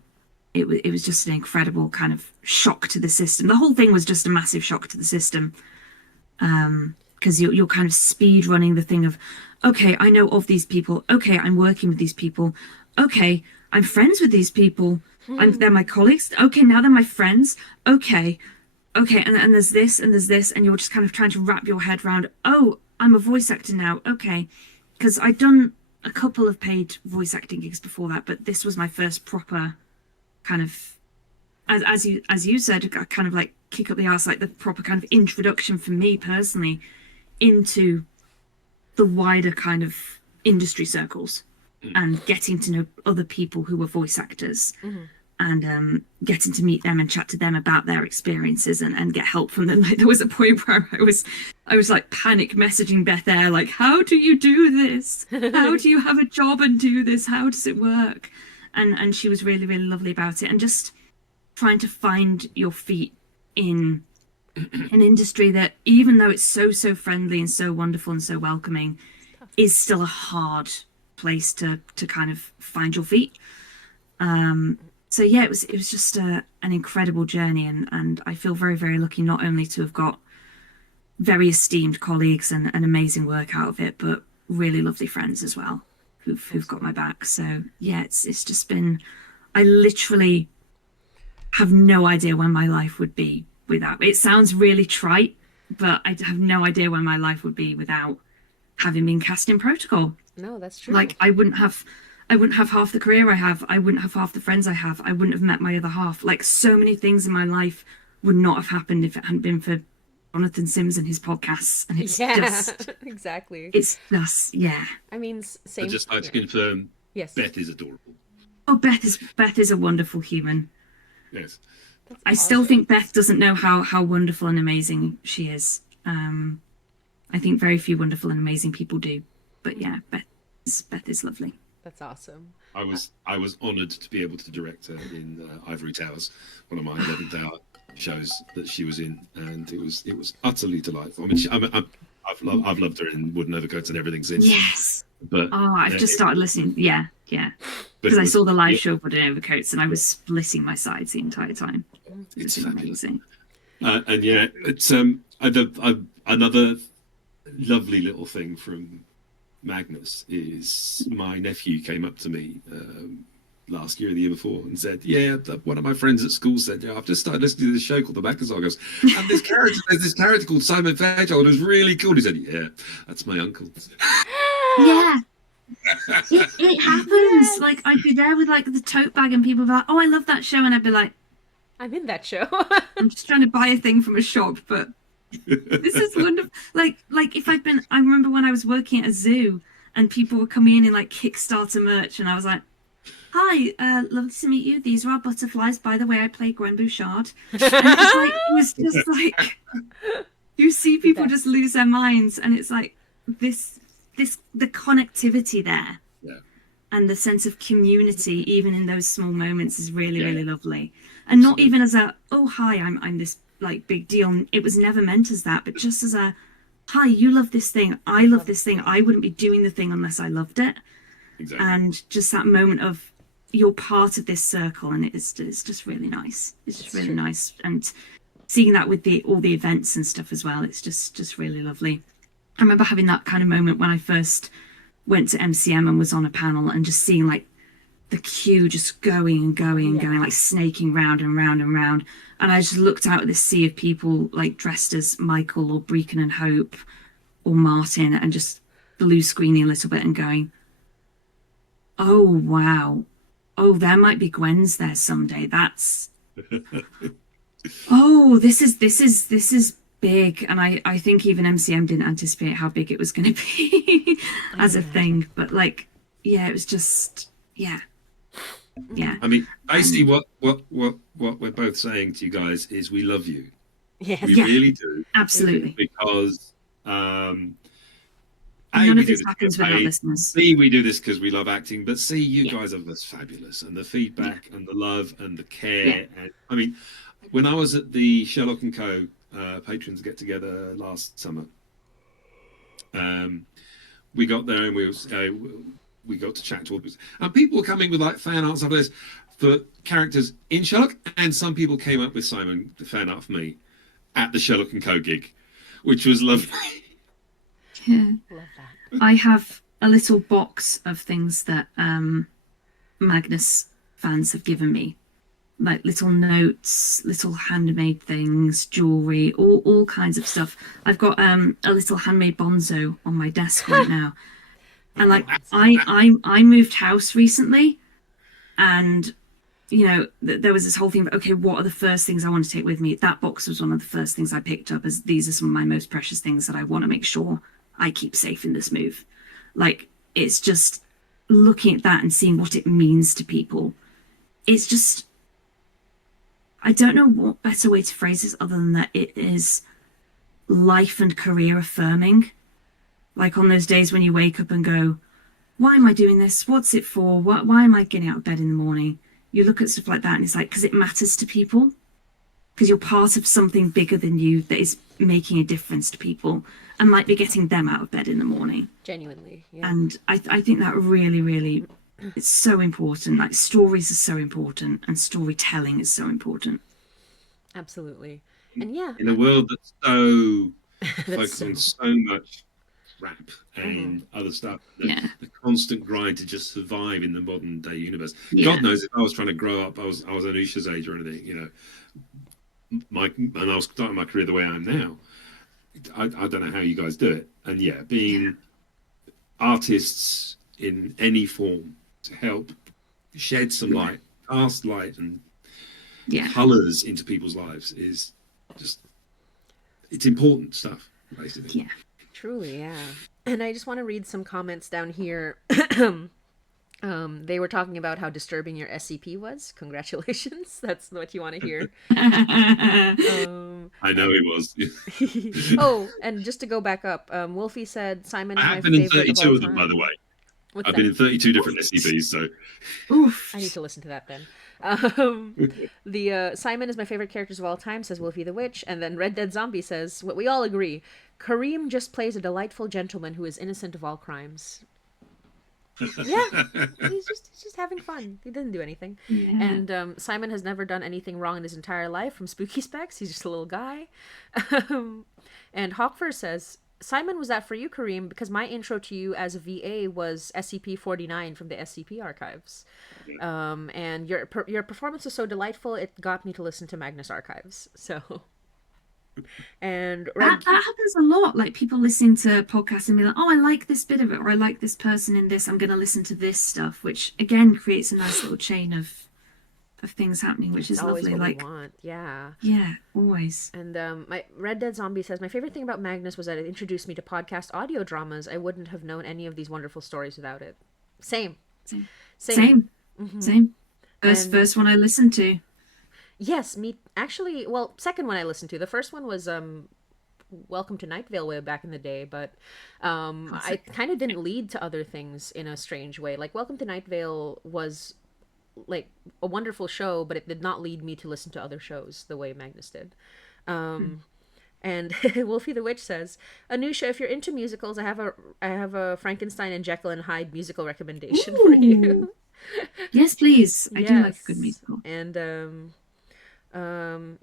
It was just an incredible kind of shock to the system. The whole thing was just a massive shock to the system. Because you're kind of speed running the thing of, okay, I know of these people. Okay, I'm working with these people. Okay, I'm friends with these people. They're my colleagues. Okay, now they're my friends. Okay, and there's this and there's this, and you're just kind of trying to wrap your head around, oh, I'm a voice actor now. Okay, because I'd done a couple of paid voice acting gigs before that, but this was my first proper kind of, as you said, kind of kick up the arse, the proper kind of introduction for me personally into the wider kind of industry circles and getting to know other people who were voice actors. And getting to meet them and chat to them about their experiences and get help from them. Like, there was a point where I was like panic messaging Beth Eyre, like, how do you do this? How do you have a job and do this? How does it work? And she was really, really lovely about it. And just trying to find your feet in an industry that, even though it's so friendly and so wonderful and so welcoming, is still a hard place to kind of find your feet. So yeah, it was just an incredible journey, and I feel very, very lucky not only to have got very esteemed colleagues and amazing work out of it, but really lovely friends as well who've got my back. So yeah, it's just been, I literally have no idea when my life would be without. It sounds really trite, but I have no idea when my life would be without having been cast in Protocol. No, that's true. Like, I wouldn't have half the career I have. I wouldn't have half the friends I have. I wouldn't have met my other half. Like, so many things in my life would not have happened if it hadn't been for Jonathan Sims and his podcasts. And it's just exactly. It's just, yeah. I mean, same. I'd just like to confirm. Yes. Beth is adorable. Oh, Beth is a wonderful human. Yes. That's I awesome. still think Beth doesn't know how wonderful and amazing she is. I think very few wonderful and amazing people do. But yeah, Beth is lovely. That's awesome. I was honoured to be able to direct her in Ivory Towers, one of my 11th hour shows that she was in, and it was utterly delightful. I mean, I've loved her in Wooden Overcoats and everything since. Yes. But I've just started listening. Yeah. Because I saw the live show of Wooden Overcoats, and I was splitting my sides the entire time. It's been fabulous. amazing. And yeah, it's another lovely little thing from Magnus is my nephew came up to me last year or the year before and said, yeah, one of my friends at school said, yeah, I've just started listening to this show called The Magnus Argos, and there's this character called Simon Fairchild who's really cool. He said, yeah, that's my uncle. Yeah. It happens. Like, I'd be there with like the tote bag and people would be like, oh, I love that show, and I'd be like, I'm in that show. I'm just trying to buy a thing from a shop, but this is wonderful. Like if I remember when I was working at a zoo and people were coming in like Kickstarter merch, and I was like, hi, lovely to meet you. These are our butterflies. By the way, I play Gwen Bouchard. And it was just like, you see people just lose their minds, and it's like the connectivity there. Yeah. And the sense of community, even in those small moments, is really, really lovely. And not even as a, oh, hi, I'm this like big deal. It was never meant as that, but just as a, hi, you love this thing, I love this thing. I wouldn't be doing the thing unless I loved it. Exactly. And just that moment of, you're part of this circle, and it's just really nice. It's just really nice. And seeing that with all the events and stuff as well, it's just really lovely. I remember having that kind of moment when I first went to MCM and was on a panel, and just seeing like the queue just going and going and going, like snaking round and round and round. And I just looked out at this sea of people like dressed as Michael or Brecon and Hope or Martin, and just blue screening a little bit and going, oh wow, oh, there might be Gwen's there someday. That's oh, this is big. And I think even MCM didn't anticipate how big it was going to be as a thing. But like, yeah, it was just, yeah. I mean, basically what we're both saying to you guys is we love you. Yes. We really do. Absolutely. Because none of this happens without listeners. B, we do this because we love acting, but C, you guys are just fabulous, and the feedback and the love and the care. And I mean, when I was at the Sherlock and Co. Patrons get together last summer, we got there and we got to chat to all, and people were coming with like fan art stuff like this for characters in Sherlock, and some people came up with Simon the fan art for me at the Sherlock and Co gig, which was lovely. Yeah. Love that. I have a little box of things that Magnus fans have given me, like little notes, little handmade things, jewelry, all kinds of stuff. I've got a little handmade bonzo on my desk right now, and like I moved house recently, and you know there was this whole thing of, okay, what are the first things I want to take with me? That box was one of the first things I picked up, as these are some of my most precious things that I want to make sure I keep safe in this move. Like, it's just looking at that and seeing what it means to people. It's just, I don't know what better way to phrase this other than that it is life and career affirming. Like on those days when you wake up and go, why am I doing this? What's it for? Why am I getting out of bed in the morning? You look at stuff like that and it's like, because it matters to people. Because you're part of something bigger than you that is making a difference to people and might be getting them out of bed in the morning. Genuinely, yeah. And I think that really, really, it's so important. Like, stories are so important and storytelling is so important. Absolutely. And yeah. In a world that's so focused on so much rap and other stuff, the constant grind to just survive in the modern day universe. God knows if I was trying to grow up, I was Anusha's age or anything, you know, and I was starting my career the way I am now. I don't know how you guys do it. And yeah, being artists in any form to help shed some light, cast light and colours into people's lives is just, it's important stuff, basically. Yeah. Truly, yeah. And I just want to read some comments down here. They were talking about how disturbing your SCP was. Congratulations. That's what you want to hear. I know it was. Oh, and just to go back up, Wolfie said Simon is I my have been in favorite 32 of of them, by the way. What's I've that? been in 32 different SCPs, so. Oof. I need to listen to that then. The Simon is my favorite characters of all time, says Wolfie the Witch, and then Red Dead Zombie says what we all agree: Karim just plays a delightful gentleman who is innocent of all crimes. Yeah, he's just having fun. He doesn't do anything. Yeah. And Simon has never done anything wrong in his entire life from Spooky Specs. He's just a little guy. And Hawkfur says, Simon, was that for you, Karim? Because my intro to you as a VA was SCP-49 from the SCP archives. And your performance was so delightful, it got me to listen to Magnus Archives. So... And that happens a lot. Like, people listening to podcasts and be like, oh, I like this bit of it, or I like this person in this, I'm going to listen to this stuff, which again creates a nice little chain of things happening, which is always lovely. What like, we want. Yeah, always. And my Red Dead Zombie says, my favorite thing about Magnus was that it introduced me to podcast audio dramas. I wouldn't have known any of these wonderful stories without it. Same. Same. First one I listened to. Yes, me actually. Well, second one I listened to. The first one was Welcome to Night Vale way back in the day, but I kind of didn't lead to other things in a strange way. Like, Welcome to Night Vale was like a wonderful show, but it did not lead me to listen to other shows the way Magnus did. And Wolfie the Witch says, Anusha, if you're into musicals, I have a Frankenstein and Jekyll and Hyde musical recommendation for you. Yes, please. I do like a good musical. And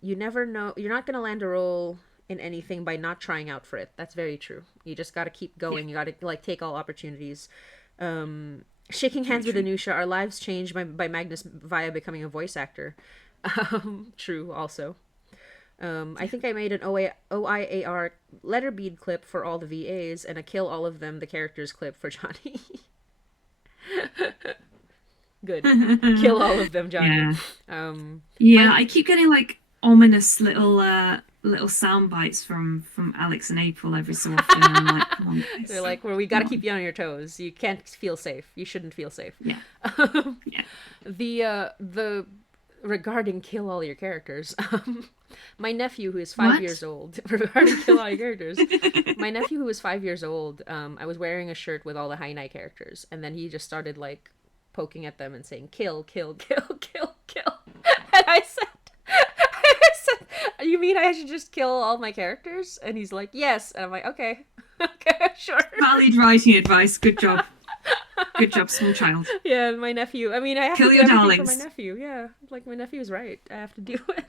you never know, you're not going to land a role in anything by not trying out for it. That's very true. You just got to keep going. You got to like take all opportunities. Shaking hands with Anusha, our lives changed by Magnus via becoming a voice actor. True also. I think I made an OIAR letter bead clip for all the VAs and a kill all of them the characters clip for Johnny. Good. Kill all of them, Johnny. I keep getting like ominous little sound bites from Alex and April every so often. And I'm like, come on, guys. They're like, well, we got to keep you on your toes. You can't feel safe. You shouldn't feel safe. Yeah. The regarding kill all your characters. My nephew, who is 5 years old, regarding kill all your characters. My nephew, who is 5 years old, I was wearing a shirt with all the Hainai characters, and then he just started like poking at them and saying, kill, kill, kill, kill, kill. And I said, you mean I should just kill all my characters? And he's like, yes. And I'm like, okay, sure. Valid writing advice. Good job. Good job, small child. Yeah, my nephew. I mean, I have kill to do your everything darlings. for my nephew. Yeah, like my nephew's right. I have to do it.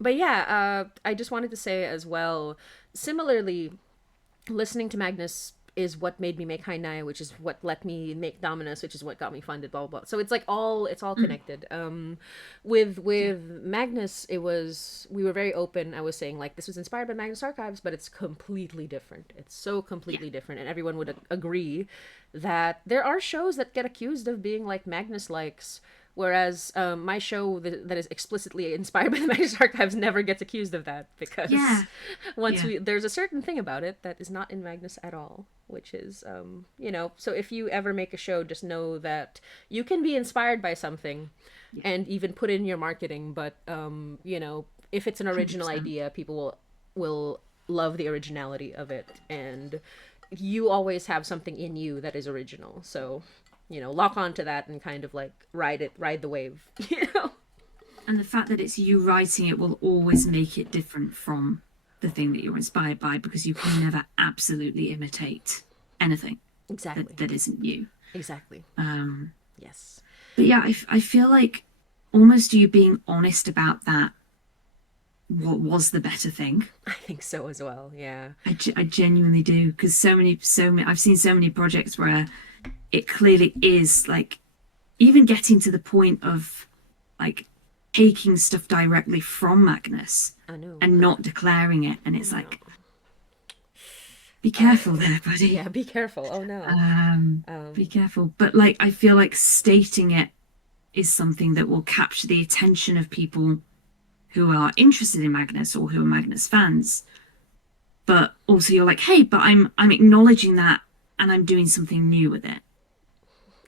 But yeah, I just wanted to say as well, similarly, listening to Magnus is what made me make Hainai, which is what let me make Dominus, which is what got me funded, blah, blah, blah. So it's like it's all connected. With Magnus, we were very open. I was saying like, this was inspired by Magnus Archives, but it's completely different. It's so completely different. And everyone would agree that there are shows that get accused of being like Magnus likes, whereas my show that is explicitly inspired by the Magnus Archives never gets accused of that, because there's a certain thing about it that is not in Magnus at all which is, so if you ever make a show, just know that you can be inspired by something and even put in your marketing, but, if it's an original 100%. idea, people will love the originality of it, and you always have something in you that is original. So, lock on to that and kind of like ride the wave, And the fact that it's you writing it will always make it different from the thing that you're inspired by, because you can never absolutely imitate anything Exactly. that isn't you. Exactly. Yes. But yeah, I feel like almost you being honest about that, what was the better thing. I think so as well. Yeah. I genuinely do, because so many I've seen so many projects where it clearly is like, even getting to the point of like taking stuff directly from Magnus I know. and not declaring it, and it's like, be careful there, buddy. Yeah, be careful. Oh no. Be careful. But like, I feel like stating it is something that will capture the attention of people who are interested in Magnus or who are Magnus fans. But also you're like, hey, but I'm acknowledging that, and I'm doing something new with it.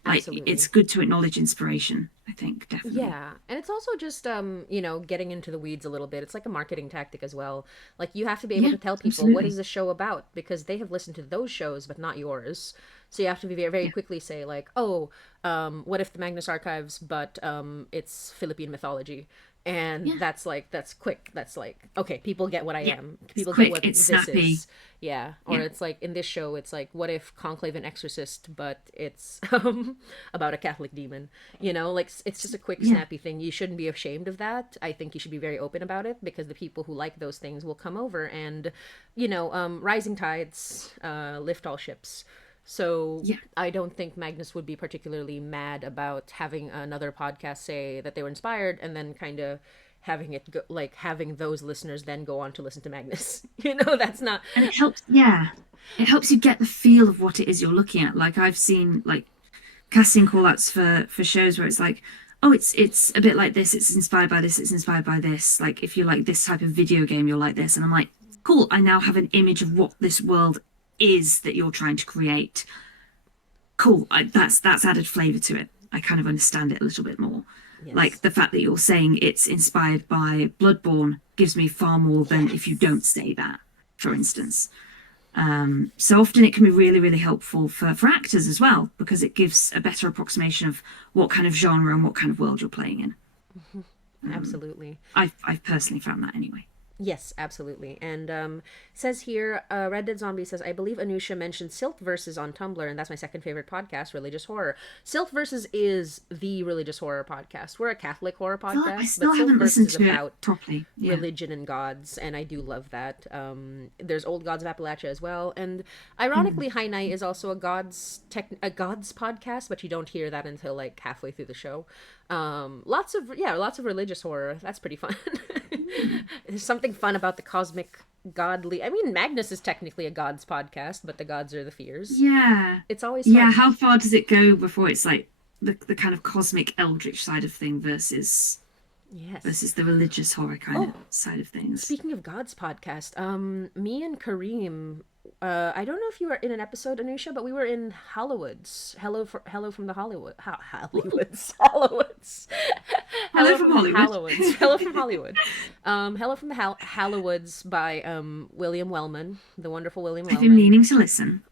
Like, Absolutely. it's good to acknowledge inspiration, I think, definitely. Yeah, and it's also just getting into the weeds a little bit. It's like a marketing tactic as well. Like, you have to be able to tell people what absolutely. is the show about, because they have listened to those shows but not yours. So you have to be very, very quickly say like, oh, what if the Magnus Archives, but it's Philippine mythology. And that's quick. That's like, okay, people get what I am. People quick, get what it's this snappy. is. Yeah. Or it's like in this show, it's like, what if Conclave and Exorcist, but it's about a Catholic demon. Like, it's just a quick, snappy thing. You shouldn't be ashamed of that. I think you should be very open about it, because the people who like those things will come over, and rising tides lift all ships. So I don't think Magnus would be particularly mad about having another podcast say that they were inspired, and then kind of having it go, like having those listeners then go on to listen to Magnus. That's not. And it helps, it helps you get the feel of what it is you're looking at. Like, I've seen like casting call outs for shows where it's like, oh, it's a bit like this, it's inspired by this, it's inspired by this. Like, if you like this type of video game, you'll like this. And I'm like, cool, I now have an image of what this world is that you're trying to create. Cool, that's added flavor to it. I kind of understand it a little bit more. Like, the fact that you're saying it's inspired by Bloodborne gives me far more than if you don't say that, for instance. So often it can be really, really helpful for actors as well, because it gives a better approximation of what kind of genre and what kind of world you're playing in. Absolutely. I've personally found that anyway. Yes, absolutely. And says here, Red Dead Zombie says, I believe Anusia mentioned Silk Verses on Tumblr, and that's my second favorite podcast, Religious Horror. Silk Verses is the religious horror podcast. We're a Catholic horror podcast, I still but Silk haven't Verses listened is to about it properly. religion and gods, and I do love that. There's Old Gods of Appalachia as well, and ironically, High Night is also a gods podcast, but you don't hear that until like halfway through the show. Lots of religious horror. That's pretty fun. There's something fun about the cosmic godly. I mean, Magnus is technically a gods podcast, but the gods are the fears. Yeah, It's always fun. yeah. How far does it go before it's like the kind of cosmic eldritch side of thing versus the religious horror kind of side of things? Speaking of gods podcast, me and Karim, I don't know if you were in an episode, Anusia, but we were in Hollywoods. Hello from the Hollywood. Hollywoods. Hollywoods. Hello from Hollywood. Hollywoods. Hello from Hollywood. Hello from the Hollywoods by William Wellman, the wonderful William I've been Wellman. meaning to listen.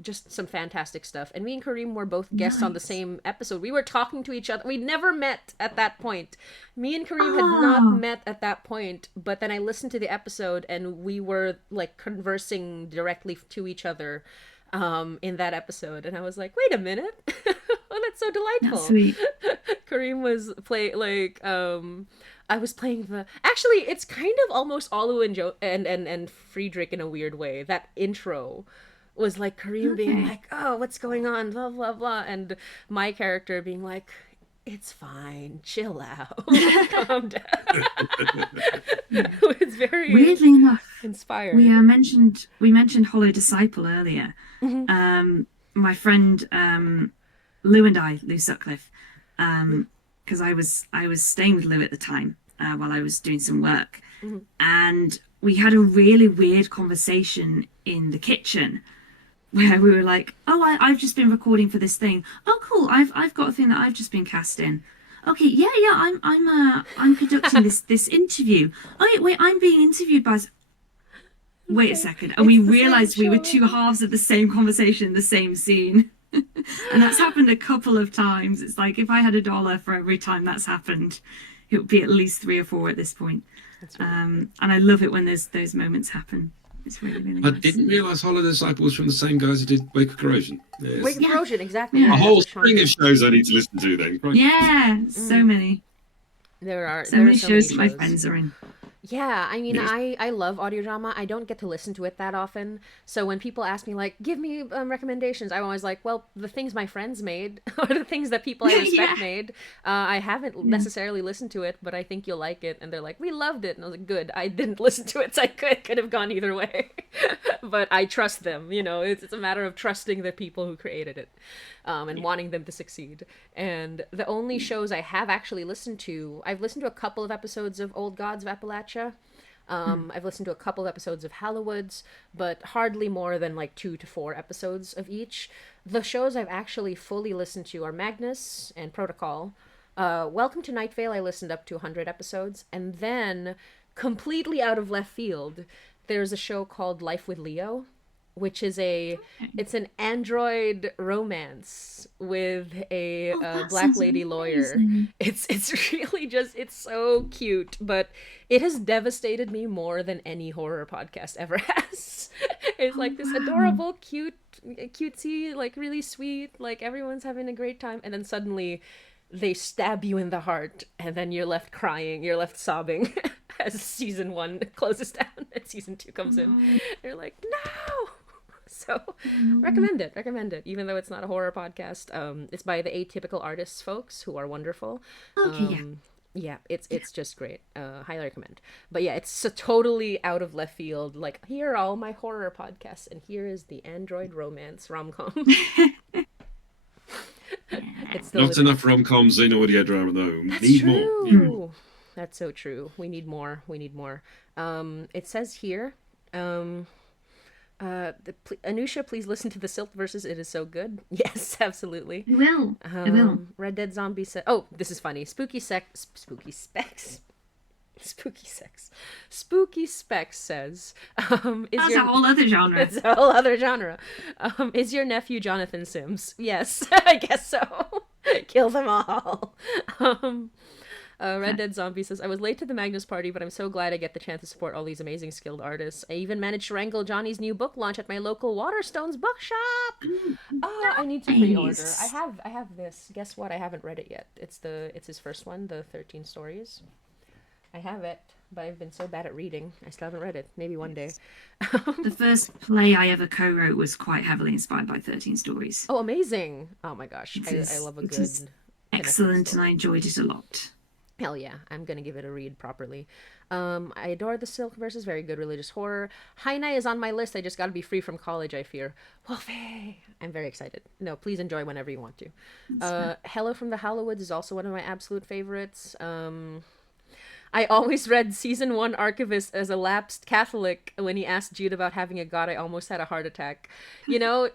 Just some fantastic stuff. And me and Karim were both guests on the same episode. We were talking to each other. We never met at that point. Me and Karim had not met at that point, but then I listened to the episode and we were like conversing directly to each other in that episode, and I was like, wait a minute. Oh, that's so delightful. That's sweet. Karim was I was playing actually it's kind of almost Olu and Friedrich in a weird way. That intro was like Karim being like, oh, what's going on, blah blah blah, and my character being like, it's fine, chill out, calm down. It's very Weirdly enough, inspired. we mentioned Hollow Disciple earlier. My friend Lou Sutcliffe, because I was staying with Lou at the time while I was doing some work, and we had a really weird conversation in the kitchen where we were like, "Oh, I've just been recording for this thing. Oh, cool. I've got a thing that I've just been cast in. Okay, yeah, I'm conducting this interview. Oh, wait, I'm being interviewed by. Wait a second, and we realized we were two halves of the same conversation in the same scene." And that's happened a couple of times. It's like if I had $1 for every time that's happened, it would be at least 3 or 4 at this point. And I love it when those moments happen. It's really, really nice. I didn't realise Hollow Disciples from the same guys who did Wake of Corrosion. Yes. Wake of Corrosion, exactly. Yeah. A whole string of shows I need to listen to then. Right. Yeah, so many. There are So many shows that my friends are in. Yeah, I mean, Yes. I love audio drama. I don't get to listen to it that often. So when people ask me, like, give me recommendations, I'm always like, well, the things my friends made or the things that people I respect made. I haven't necessarily listened to it, but I think you'll like it. And they're like, we loved it. And I was like, good. I didn't listen to it, so I could have gone either way. But I trust them. You know, it's a matter of trusting the people who created it and wanting them to succeed. And the only shows I have actually listened to, I've listened to a couple of episodes of Old Gods of Appalachia. I've listened to a couple of episodes of Hallowoods, but hardly more than like 2 to 4 episodes of each. The shows I've actually fully listened to are Magnus and Protocol. Welcome to Night Vale, I listened up to 100 episodes. And then, completely out of left field, there's a show called Life with Leo, which is it's an android romance with a black lady lawyer. It's really just, it's so cute, but it has devastated me more than any horror podcast ever has. It's like this adorable, cutesy, like really sweet, like everyone's having a great time, and then suddenly they stab you in the heart, and then you're left crying, you're left sobbing as season 1 closes down and season 2 comes in. You're like, no! So recommend it, even though it's not a horror podcast. It's by the Atypical Artists folks, who are wonderful. Yeah, it's just great. Highly recommend. But yeah, it's so totally out of left field. Like, here are all my horror podcasts, and here is the android romance rom-com. It's Not enough rom-coms in audio drama though. Need true. More. That's so true. We need more. It says here, Anusia, please listen to the Silk Verses. It is so good. Yes, absolutely. I will. Red Dead Zombie said, oh, this is funny. Spooky Specs says, That's a whole other genre. It's a whole other genre. Is your nephew Jonathan Sims? Yes, I guess so. Kill them all. Red Dead Zombie says, I was late to the Magnus party, but I'm so glad I get the chance to support all these amazing skilled artists. I even managed to wrangle Johnny's new book launch at my local Waterstones bookshop. Oh, I need to pre-order. I have this. Guess what? I haven't read it yet. It's his first one, the 13 Stories. I have it, but I've been so bad at reading. I still haven't read it. Maybe one day. The first play I ever co-wrote was quite heavily inspired by 13 Stories. Oh, amazing. Oh my gosh. I love a good... excellent, and I enjoyed it a lot. Hell yeah, I'm gonna give it a read properly. I adore the Silk Verses, very good religious horror. Hainai is on my list, I just gotta be free from college, I fear. Wolfie! I'm very excited. No, please enjoy whenever you want to. Hello from the Hallowoods is also one of my absolute favorites. I always read season 1 Archivist as a lapsed Catholic. When he asked Jude about having a god, I almost had a heart attack. You know,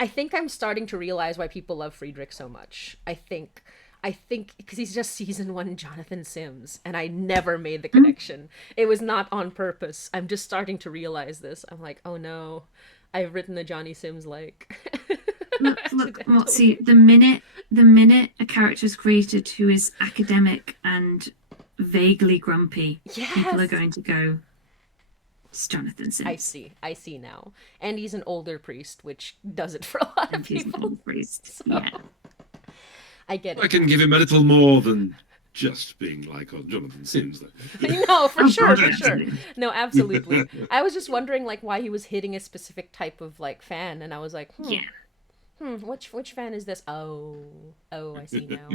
I think I'm starting to realize why people love Frederick so much. I think because he's just season 1 Jonathan Sims, and I never made the connection. It was not on purpose. I'm just starting to realize this. I'm like, oh no, I've written a Johnny Sims like. Look, Motzie, the minute a character is created who is academic and vaguely grumpy, people are going to go, it's Jonathan Sims. I see now. And he's an older priest, which does it for a lot of people. He's an older priest, so. yeah. I get it. I can give him a little more than just being like Jonathan Sims, though. No, for sure. No, absolutely. I was just wondering, like, why he was hitting a specific type of like fan, and I was like, which fan is this? Oh, I see now.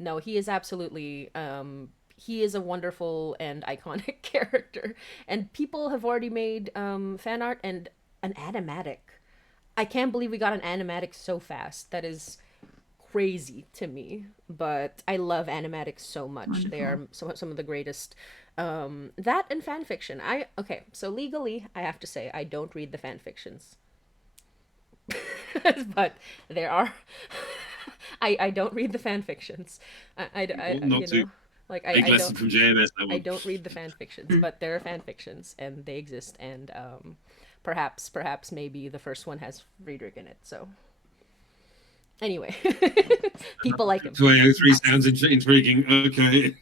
No, he is absolutely. He is a wonderful and iconic character, and people have already made fan art and an animatic. I can't believe we got an animatic so fast. That is crazy to me, but I love animatics so much. Wonderful. They are some of the greatest. That and fan fiction. So legally, I have to say I don't read the fan fictions. But there are. I don't read the fan fictions. Well, not you to know, like big I lesson don't from JMS, that I one. don't read the fan fictions, but there are fan fictions and they exist, and perhaps maybe the first one has Friedrich in it. So anyway, people like him. So AO3 sounds intriguing. Okay.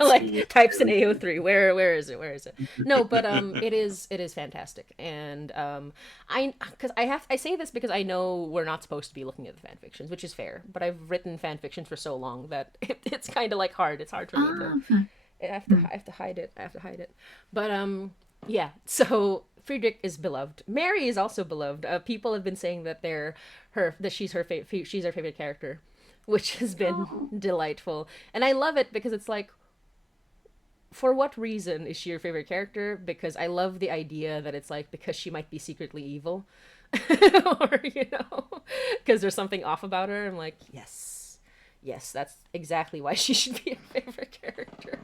Like types in AO3. Where is it? Where is it? No, but it is fantastic, and I say this because I know we're not supposed to be looking at the fan fictions, which is fair. But I've written fan fictions for so long that it's kind of like hard. It's hard for me to. I have to hide it. I have to hide it. But yeah. So Friedrich is beloved. Mary is also beloved. People have been saying that she's her favorite character, which has been delightful. And I love it because it's like, for what reason is she your favorite character? Because I love the idea that it's like because she might be secretly evil, or because there's something off about her. I'm like, yes, that's exactly why she should be your favorite character.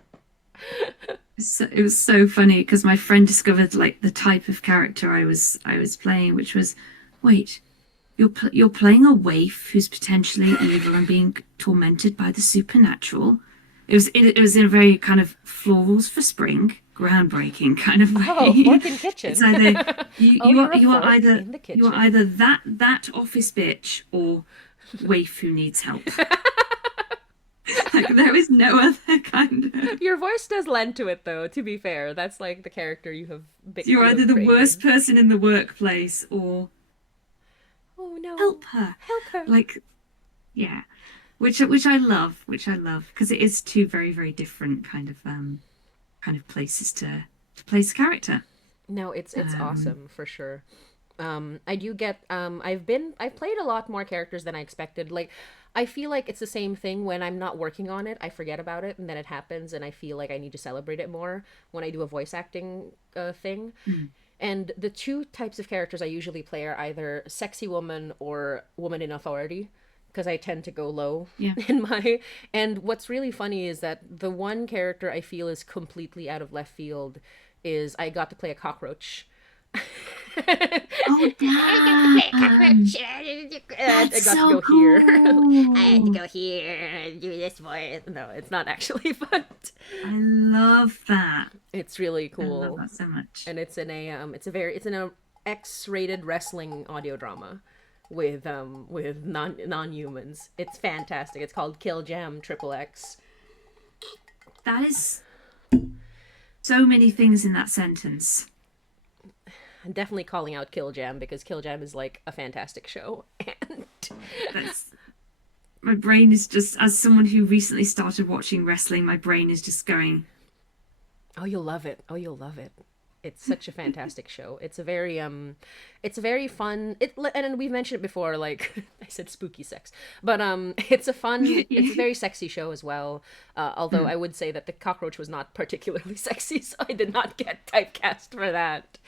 So, it was so funny because my friend discovered like the type of character I was playing, which was, wait, you're playing a waif who's potentially evil and being tormented by the supernatural. It was in a very kind of florals for spring, groundbreaking kind of way. Oh, fork in kitchen. It's either you are either that office bitch or waif who needs help. Like, there is no other kind of. Your voice does lend to it, though. To be fair, that's like the character you have. You're either the worst person in the workplace or. Oh no! Help her! Like, yeah, which I love, because it is two very very different kind of places to place a character. No, it's awesome for sure. I do get I've played a lot more characters than I expected. Like, I feel like it's the same thing when I'm not working on it. I forget about it, and then it happens, and I feel like I need to celebrate it more when I do a voice acting thing. And the two types of characters I usually play are either sexy woman or woman in authority, because I tend to go low in my. And what's really funny is that the one character I feel is completely out of left field is I got to play a cockroach. Oh, damn! I got to go cool. here. I had to go here and do this voice. No, it's not actually, but I love that. it's really cool. I love that so much. And it's in a X-rated wrestling audio drama with non-humans. It's fantastic. It's called Kill Jam XXX. That is so many things in that sentence. I'm definitely calling out Kill Jam because Kill Jam is like a fantastic show. And my brain is just, as someone who recently started watching wrestling, my brain is just going, oh, you'll love it. Oh, you'll love it. It's such a fantastic show. It's a very fun. And we've mentioned it before. Like I said, spooky sex, but it's a fun. It's a very sexy show as well. Although I would say that the cockroach was not particularly sexy, so I did not get typecast for that.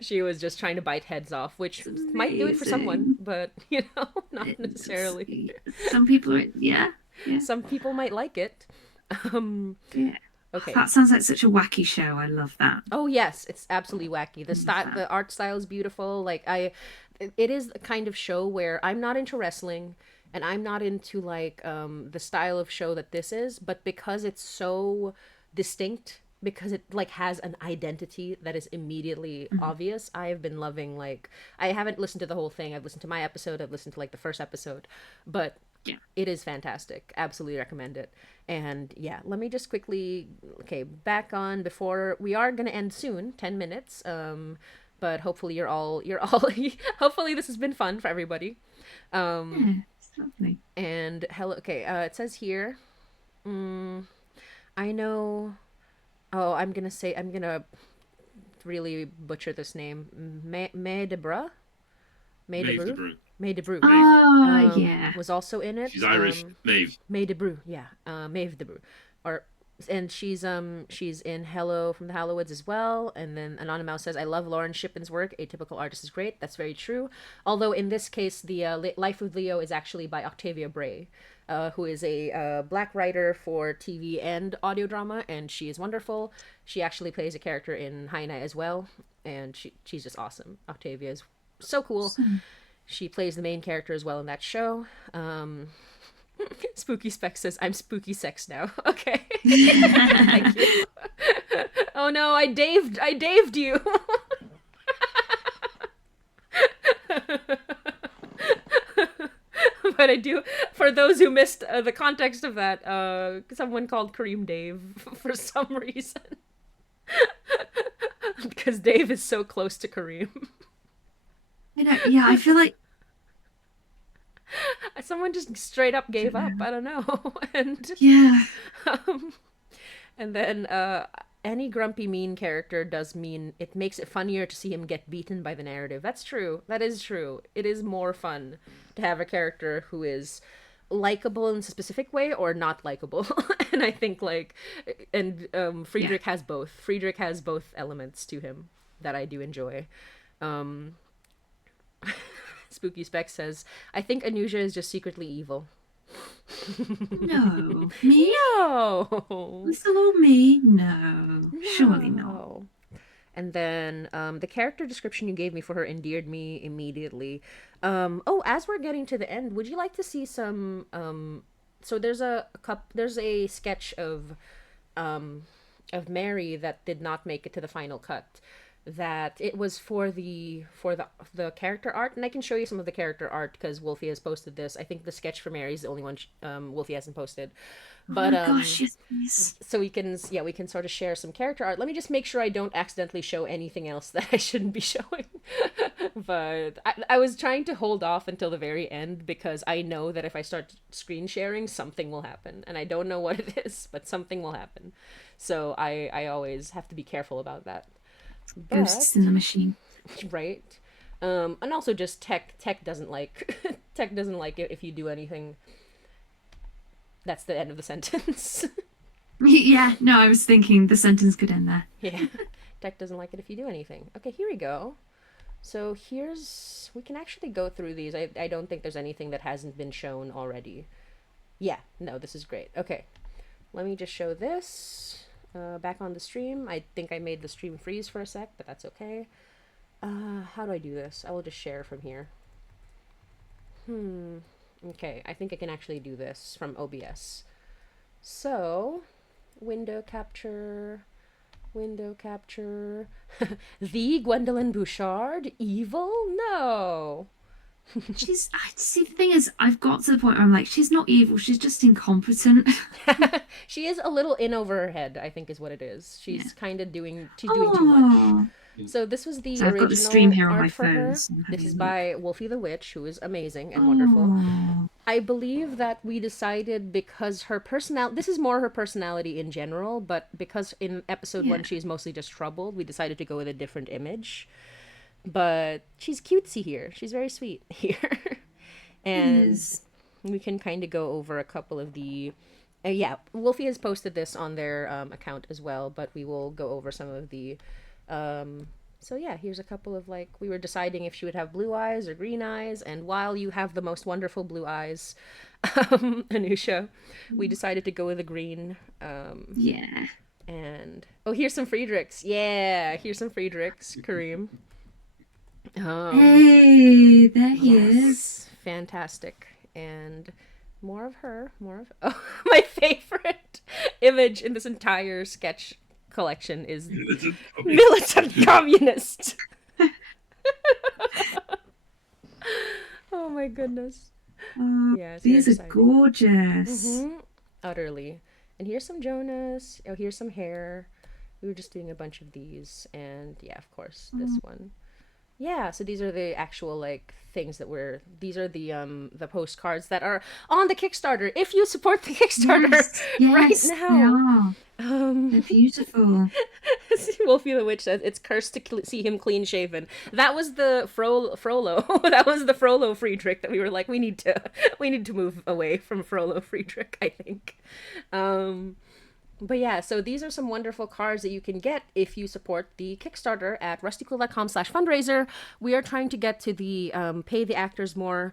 She was just trying to bite heads off, which might do it for someone, but not necessarily. Some people are, yeah. Some people might like it. Yeah. Okay. That sounds like such a wacky show. I love that. Oh yes, it's absolutely wacky. The art style is beautiful. Like it is the kind of show where I'm not into wrestling and I'm not into like the style of show that this is, but because it's so distinct, because it like has an identity that is immediately obvious, I have been loving. Like, I haven't listened to the whole thing. I've listened to my episode. I've listened to like the first episode, but it is fantastic. Absolutely recommend it. And yeah, let me just quickly, back on before we are going to end soon, 10 minutes. But hopefully you're all, hopefully this has been fun for everybody. It's lovely. And hello. Okay. It says here, I know, I'm going to really butcher this name. May de Bru? May de Bru. Oh, yeah. Was also in it. She's Irish. Maeve. May de Bru, yeah. Maeve de Bru. And she's in Hello from the Hallowoods as well. And then Anonymous says, I love Lauren Shippen's work. Atypical Artist is great. That's very true. Although in this case, the Life of Leo is actually by Octavia Bray, who is a black writer for TV and audio drama, and she is wonderful. She actually plays a character in Haina as well, and she's just awesome. Octavia is so cool. She plays the main character as well in that show. Spooky Specs says, I'm spooky sex now. Okay. Thank you. Oh no, I daved you. But I do, for those who missed the context of that, someone called Karim Dave for some reason. Because Dave is so close to Karim. Yeah, I feel like someone just straight up gave up. I don't know. And yeah. and then any grumpy mean character does mean it makes it funnier to see him get beaten by the narrative. That's true. That is true. It is more fun to have a character who is likable in a specific way or not likable. And I think Frederick has both. Frederick has both elements to him that I do enjoy. Spooky Speck says, I think Anusia is just secretly evil. No. Me? No. Little old me? No. Surely not. And then the character description you gave me for her endeared me immediately. As we're getting to the end, would you like to see some so there's a sketch of Mary that did not make it to the final cut. That it was for the character art, and I can show you some of the character art because Wolfie has posted this. I think the sketch for Mary is the only one Wolfie hasn't posted. But oh my gosh, yes, please. So we can sort of share some character art. Let me just make sure I don't accidentally show anything else that I shouldn't be showing. But I was trying to hold off until the very end because I know that if I start screen sharing, something will happen, and I don't know what it is, but something will happen. So I always have to be careful about that. Ghosts in the machine, right? And also just tech doesn't like tech doesn't like it if you do anything. That's the end of the sentence. Yeah, no, I was thinking the sentence could end there. Yeah, tech doesn't like it if you do anything. Okay, here we go. So we can actually go through these. I don't think there's anything that hasn't been shown already. Yeah, no, this is great. Okay, let me just show this. Back on the stream. I think I made the stream freeze for a sec, but that's okay. How do I do this? I will just share from here. Okay, I think I can actually do this from OBS. So, window capture. The Gwendolyn Bouchard? Evil? No. See, the thing is, I've got to the point where I'm like, she's not evil, she's just incompetent. She is a little in over her head, I think is what it is. She's kind of doing too much. So this was the original I've got the stream here on art my for phone. her. This is by Wolfie the Witch, who is amazing and wonderful. I believe that we decided because her personality, this is more her personality in general, but because in episode 1 she's mostly just troubled, we decided to go with a different image. But she's cutesy here. She's very sweet here. And we can kind of go over a couple of the... Wolfie has posted this on their account as well, but we will go over some of the... here's a couple of, we were deciding if she would have blue eyes or green eyes, and while you have the most wonderful blue eyes, Anusia, we decided to go with a green. And... here's some Friedrichs. Yeah, here's some Friedrichs, Karim. Hey, there he is. Fantastic. And more of her. My favorite image in this entire sketch collection is militant communist. Oh my goodness. These are gorgeous. Utterly. And here's some Jonas. Here's some hair. We were just doing a bunch of these, and of course this one. Yeah, so these are the actual things that these are the postcards that are on the Kickstarter. If you support the Kickstarter right now. They're beautiful. Wolfie the Witch says it's cursed to see him clean shaven. That was the Frollo. That was the Frollo Friedrich that we were like, we need to move away from Frollo Friedrich, I think. But so these are some wonderful cards that you can get if you support the Kickstarter at rustyquill.com/fundraiser. We are trying to get to the pay the actors more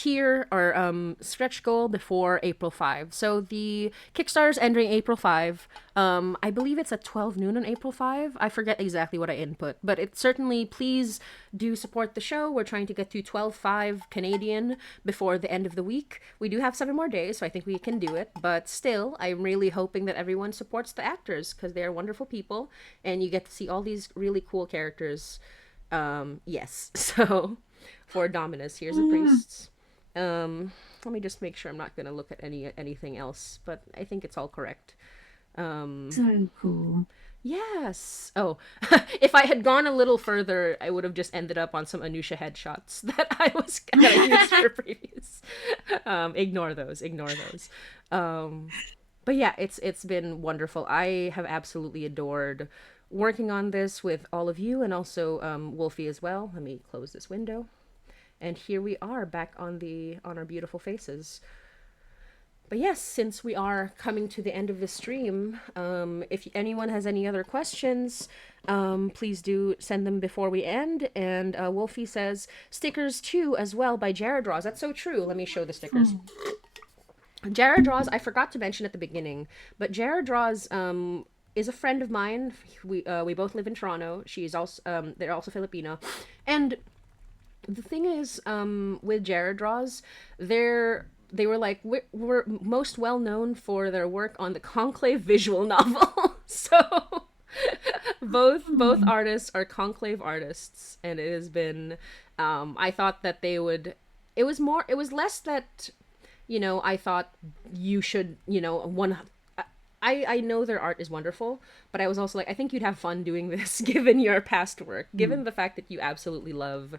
tier or stretch goal before April 5. So the Kickstarter's ending April 5. I believe it's at 12 noon on April 5. I forget exactly what I input, but it certainly, please do support the show. We're trying to get to 12.5 Canadian before the end of the week. We do have 7 more days, so I think we can do it, but still, I'm really hoping that everyone supports the actors because they're wonderful people and you get to see all these really cool characters. Yes. So for Dominus, here's the priests. Let me just make sure I'm not going to look at anything else, but I think it's all correct. So cool. Yes. Oh, if I had gone a little further, I would have just ended up on some Anusia headshots that I used for previous. Ignore those. But yeah, it's been wonderful. I have absolutely adored working on this with all of you and also Wolfie as well. Let me close this window. And here we are back on our beautiful faces. But yes, since we are coming to the end of the stream, if anyone has any other questions, please do send them before we end. And Wolfie says, stickers too as well by Jared Draws. That's so true. Let me show the stickers. Jared Draws, I forgot to mention at the beginning, but Jared Draws is a friend of mine. We both live in Toronto. She's also they're also Filipino. And the thing is, with Jared Draws, they were like, we're most well known for their work on the Conclave visual novel. So both artists are Conclave artists, and it has been I thought that they would, it was less that, I thought you should, I know their art is wonderful, but I was also like, I think you'd have fun doing this given your past work, given the fact that you absolutely love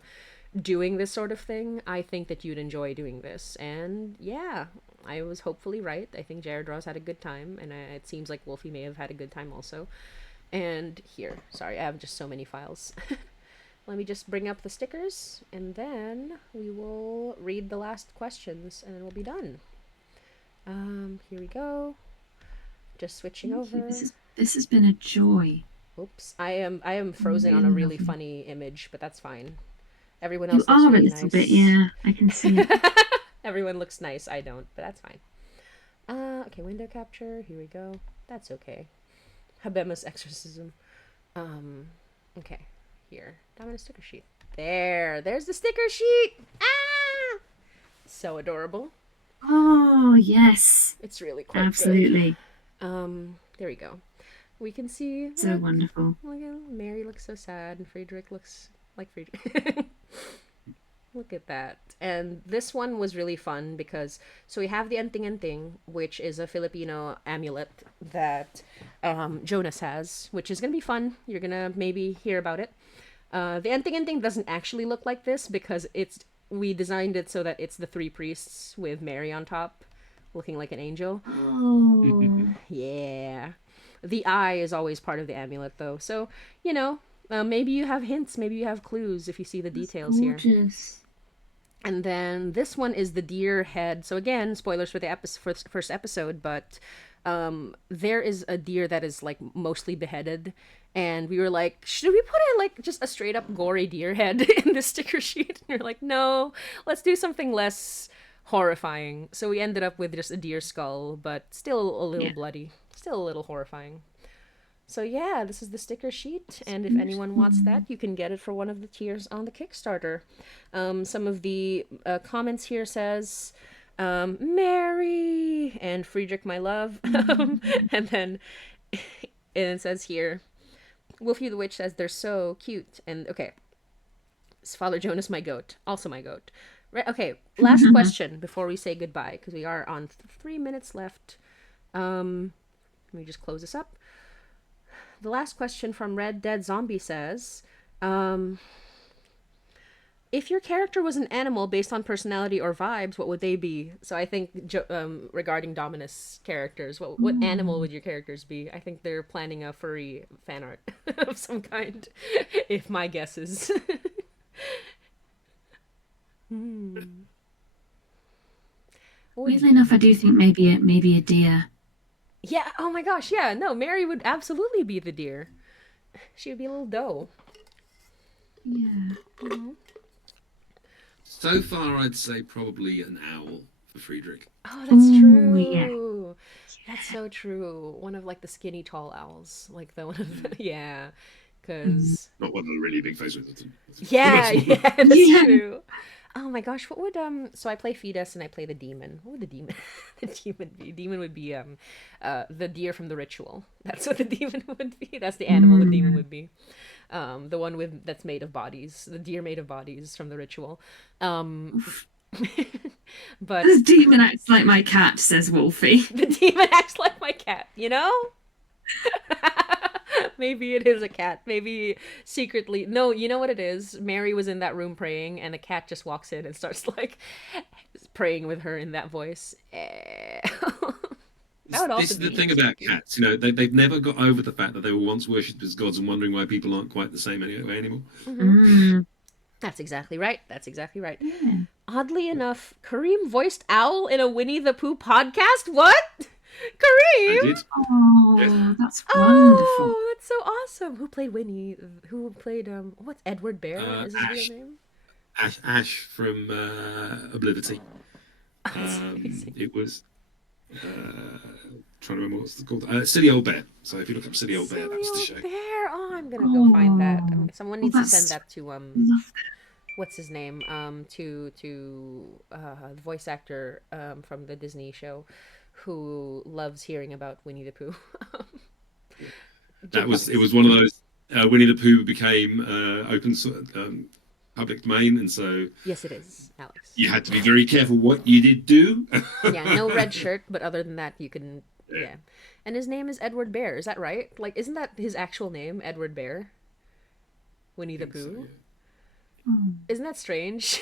doing this sort of thing. I think that you'd enjoy doing this. And yeah, I was hopefully right. I think Jared Draws had a good time, and it seems like Wolfie may have had a good time also. And here, sorry, I have just so many files. Let me just bring up the stickers, and then we will read the last questions, and then we'll be done. Here we go. Just switching over. This has been a joy. Oops, I am frozen on a really funny image, but that's fine. Everyone else looks really a little nice. bit, yeah. I can see it. Everyone looks nice. I don't, but that's fine. Okay, window capture. Here we go. That's okay. Habema's exorcism. Okay, here. Dominus sticker sheet. There's the sticker sheet. Ah, so adorable. Oh yes, it's really quite absolutely. Good. There we go. We can see. So wonderful. Look at Mary looks so sad, and Frederick looks like Frederick. Look at that. And this one was really fun because, so we have the Enting, which is a Filipino amulet that Jonas has, which is going to be fun. You're going to maybe hear about it. The Enting doesn't actually look like this because we designed it so that it's the 3 priests with Mary on top, looking like an angel. Oh. Yeah. The eye is always part of the amulet, though. So, maybe you have hints, maybe you have clues if you see the details here. And then this one is the deer head. So again, spoilers for the first episode, but there is a deer that is like mostly beheaded, and we were like, should we put just a straight up gory deer head in the sticker sheet? And we're like, no, let's do something less horrifying. So we ended up with just a deer skull, but still a little bloody, still a little horrifying. So yeah, this is the sticker sheet, and if anyone wants that, you can get it for one of the tiers on the Kickstarter. Some of the comments here says, Mary and Frederick, my love. And then it says here, Wolfie the Witch says, they're so cute. And okay, Father Jonas, my goat, also my goat. Right, okay, last question before we say goodbye, because we are on 3 minutes left. Let me just close this up. The last question from Red Dead Zombie says, if your character was an animal based on personality or vibes, what would they be? So I think regarding Dominus characters, what animal would your characters be? I think they're planning a furry fan art of some kind, if my guess is. Weirdly enough, I do think maybe a deer. Yeah, oh my gosh, yeah, no, Mary would absolutely be the deer. She would be a little doe. Yeah. Mm-hmm. So far, I'd say probably an owl for Frederick. Oh, that's Ooh, yeah. true. That's so true. One of like the skinny tall owls, like the one of the, yeah, Mm. because Not one of the really big face ones. yeah, That's one. yeah, that's Yeah. true. Oh my gosh, what would so I play Fetus and I play the demon. What would the demon the demon be? Demon would be the deer from the ritual. That's what the demon would be. That's the animal the demon would be. The one with that's made of bodies. The deer made of bodies from the ritual. Um but The demon acts like my cat, says Wolfie. the demon acts like my cat, you know? Maybe it is a cat. Maybe secretly. No, you know what it is? Mary was in that room praying, and the cat just walks in and starts like praying with her in that voice. That would also This is the be thing about cats. You know, they've never got over the fact that they were once worshipped as gods and wondering why people aren't quite the same anyway anymore. Mm. That's exactly right. That's exactly right. Yeah. Oddly enough, Karim voiced Owl in a Winnie the Pooh podcast. What? Karim? I did. Oh, Yes. that's wonderful. Oh, that's so awesome. Who played Winnie? Who played what's Edward Bear? Is his Ash. real name? Ash from Oblivion. That's amazing. It was trying to remember what's it called. Silly Old Bear. So if you look up Silly Old Bear, Silly that's the old show. bear. Oh, I'm gonna go find that. Oh, Someone well, needs to send that's that to love. what's his name? To the voice actor from the Disney show, who loves hearing about Winnie the Pooh. It was one of those. Winnie the Pooh became public domain, and so Yes, it is, Alex. you had to be very careful what you did do. Yeah, no red shirt, but other than that, you can. Yeah. Yeah. And his name is Edward Bear. Is that right? Like, isn't that his actual name, Edward Bear? Winnie the I think so, Pooh. yeah. Oh, Isn't that strange?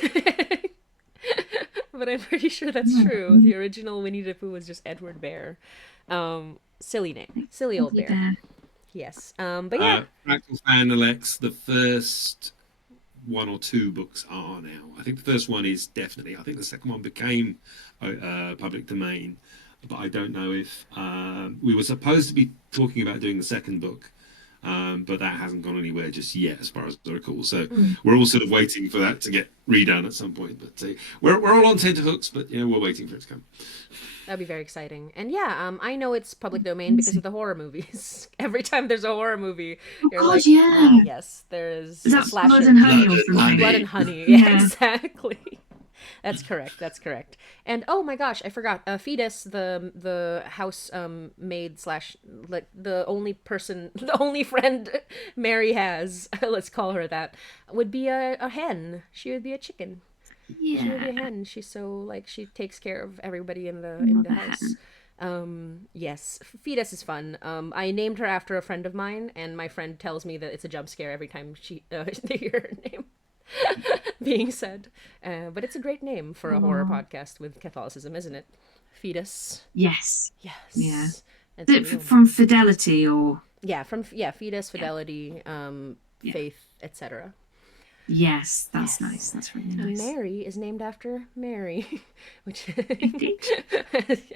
But I'm pretty sure that's true. The original Winnie the Pooh was just Edward Bear. Silly name, silly old lovely bear. bear. Yes. But yeah. Fractal Fan Alex, the first one or two books are now. I think the first one is definitely. I think the second one became public domain, but I don't know if we were supposed to be talking about doing the second book, but that hasn't gone anywhere just yet, as far as I recall. So we're all sort of waiting for that to get redone at some point. But we're all on tenterhooks, but we're waiting for it to come. That'd be very exciting. And yeah, I know it's public domain because of the horror movies. Every time there's a horror movie, you're God, like, yeah. ah, yes, there's Is a that slasher. Blood and Honey or Blood and something? Honey. Blood and Honey. Yeah. Yeah, exactly. That's correct. That's correct. And oh my gosh, I forgot. Fetus, the house maid slash like the only person, the only friend Mary has. Let's call her that. Would be a hen. She would be a chicken. She would be a Yeah. hen. She's so like she takes care of everybody in the Mother house. Yes, Fetus is fun. I named her after a friend of mine, and my friend tells me that it's a jump scare every time they hear her name being said. But it's a great name for a horror podcast with Catholicism, isn't it? Fetus. Yes. Yes. Yeah. And Is it so, from Fidelity or? yeah, from Fetus, Fidelity, Yeah. Faith, etc. Yes, Yes. that's nice. That's really nice. Mary is named after Mary, which Indeed.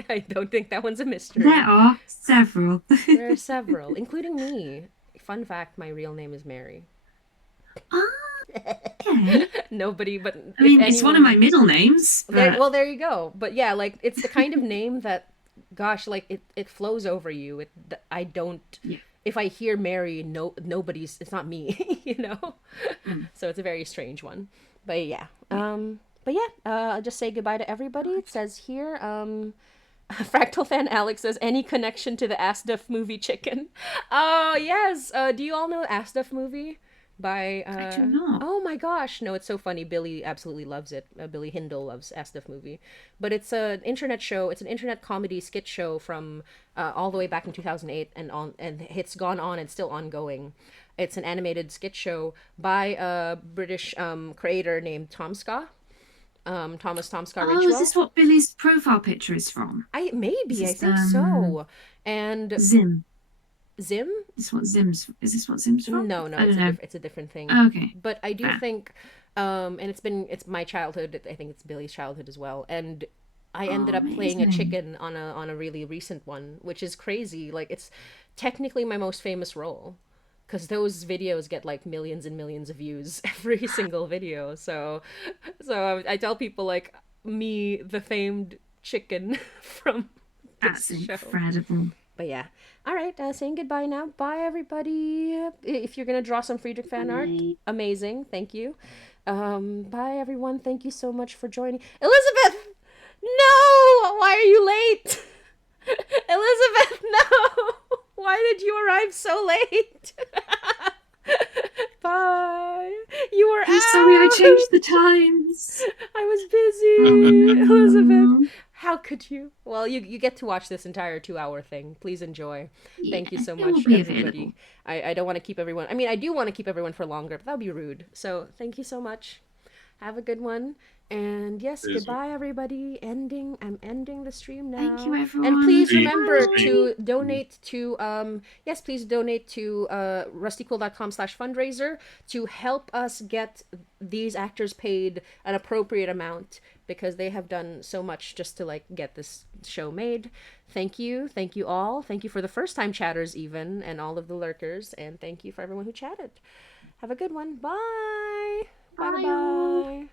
I don't think that one's a mystery. There are several. There are several, including me. Fun fact: my real name is Mary. Okay. Nobody, but I mean, it's one of my middle names. But... Well, there you go. But yeah, like it's the kind of name that, gosh, like it flows over you. I don't. Yeah. If I hear Mary, nobody's. It's not me, you know. So it's a very strange one. But yeah. I'll just say goodbye to everybody. It says here. Fractal fan Alex says any connection to the Asduff movie Chicken. Oh yes. Do you all know the Asduff movie? By I do not. oh my gosh, no, it's so funny. Billy absolutely loves it. Billy Hindle loves Asduff movie, but it's an internet show. It's an internet comedy skit show from all the way back in 2008 and on, and it's gone on and still ongoing. It's an animated skit show by a British creator named Tom Scott. Thomas Tom Scott Oh, Ridgewell. is this what Billy's profile picture is from? I Is think this, so. And Zim. Zim? Is this what Zim's from? No, I don't know. it's a different thing. Okay. But I do Fair. think, and it's my childhood. I think it's Billy's childhood as well. And I ended up playing a amazing. chicken on a really recent one, which is crazy. Like it's technically my most famous role. because those videos get like millions and millions of views every single video. So I tell people like me, the famed chicken from That's this show. incredible. But yeah. All right, saying goodbye now. Bye, everybody. If you're going to draw some Friedrich fan art, amazing. Thank you. Bye, everyone. Thank you so much for joining. Elizabeth! No! Why are you late? Elizabeth, no! Why did you arrive so late? Bye. You were I'm out. sorry, I changed the times. I was busy. Elizabeth, how could you? Well, you get to watch this entire 2-hour thing. Please enjoy. Thank you so it will much, be everybody. available. I don't want to keep everyone. I mean, I do want to keep everyone for longer, but that would be rude. So thank you so much. Have a good one. And yes, Cheers. goodbye, everybody. I'm ending the stream now. Thank you, everyone. And please Bye. remember Bye. to donate to please donate to rustyquill.com/fundraiser to help us get these actors paid an appropriate amount, because they have done so much just to like get this show made. Thank you all. Thank you for the first time chatters even, and all of the lurkers, and thank you for everyone who chatted. Have a good one. Bye. Bye. Bye. Bye.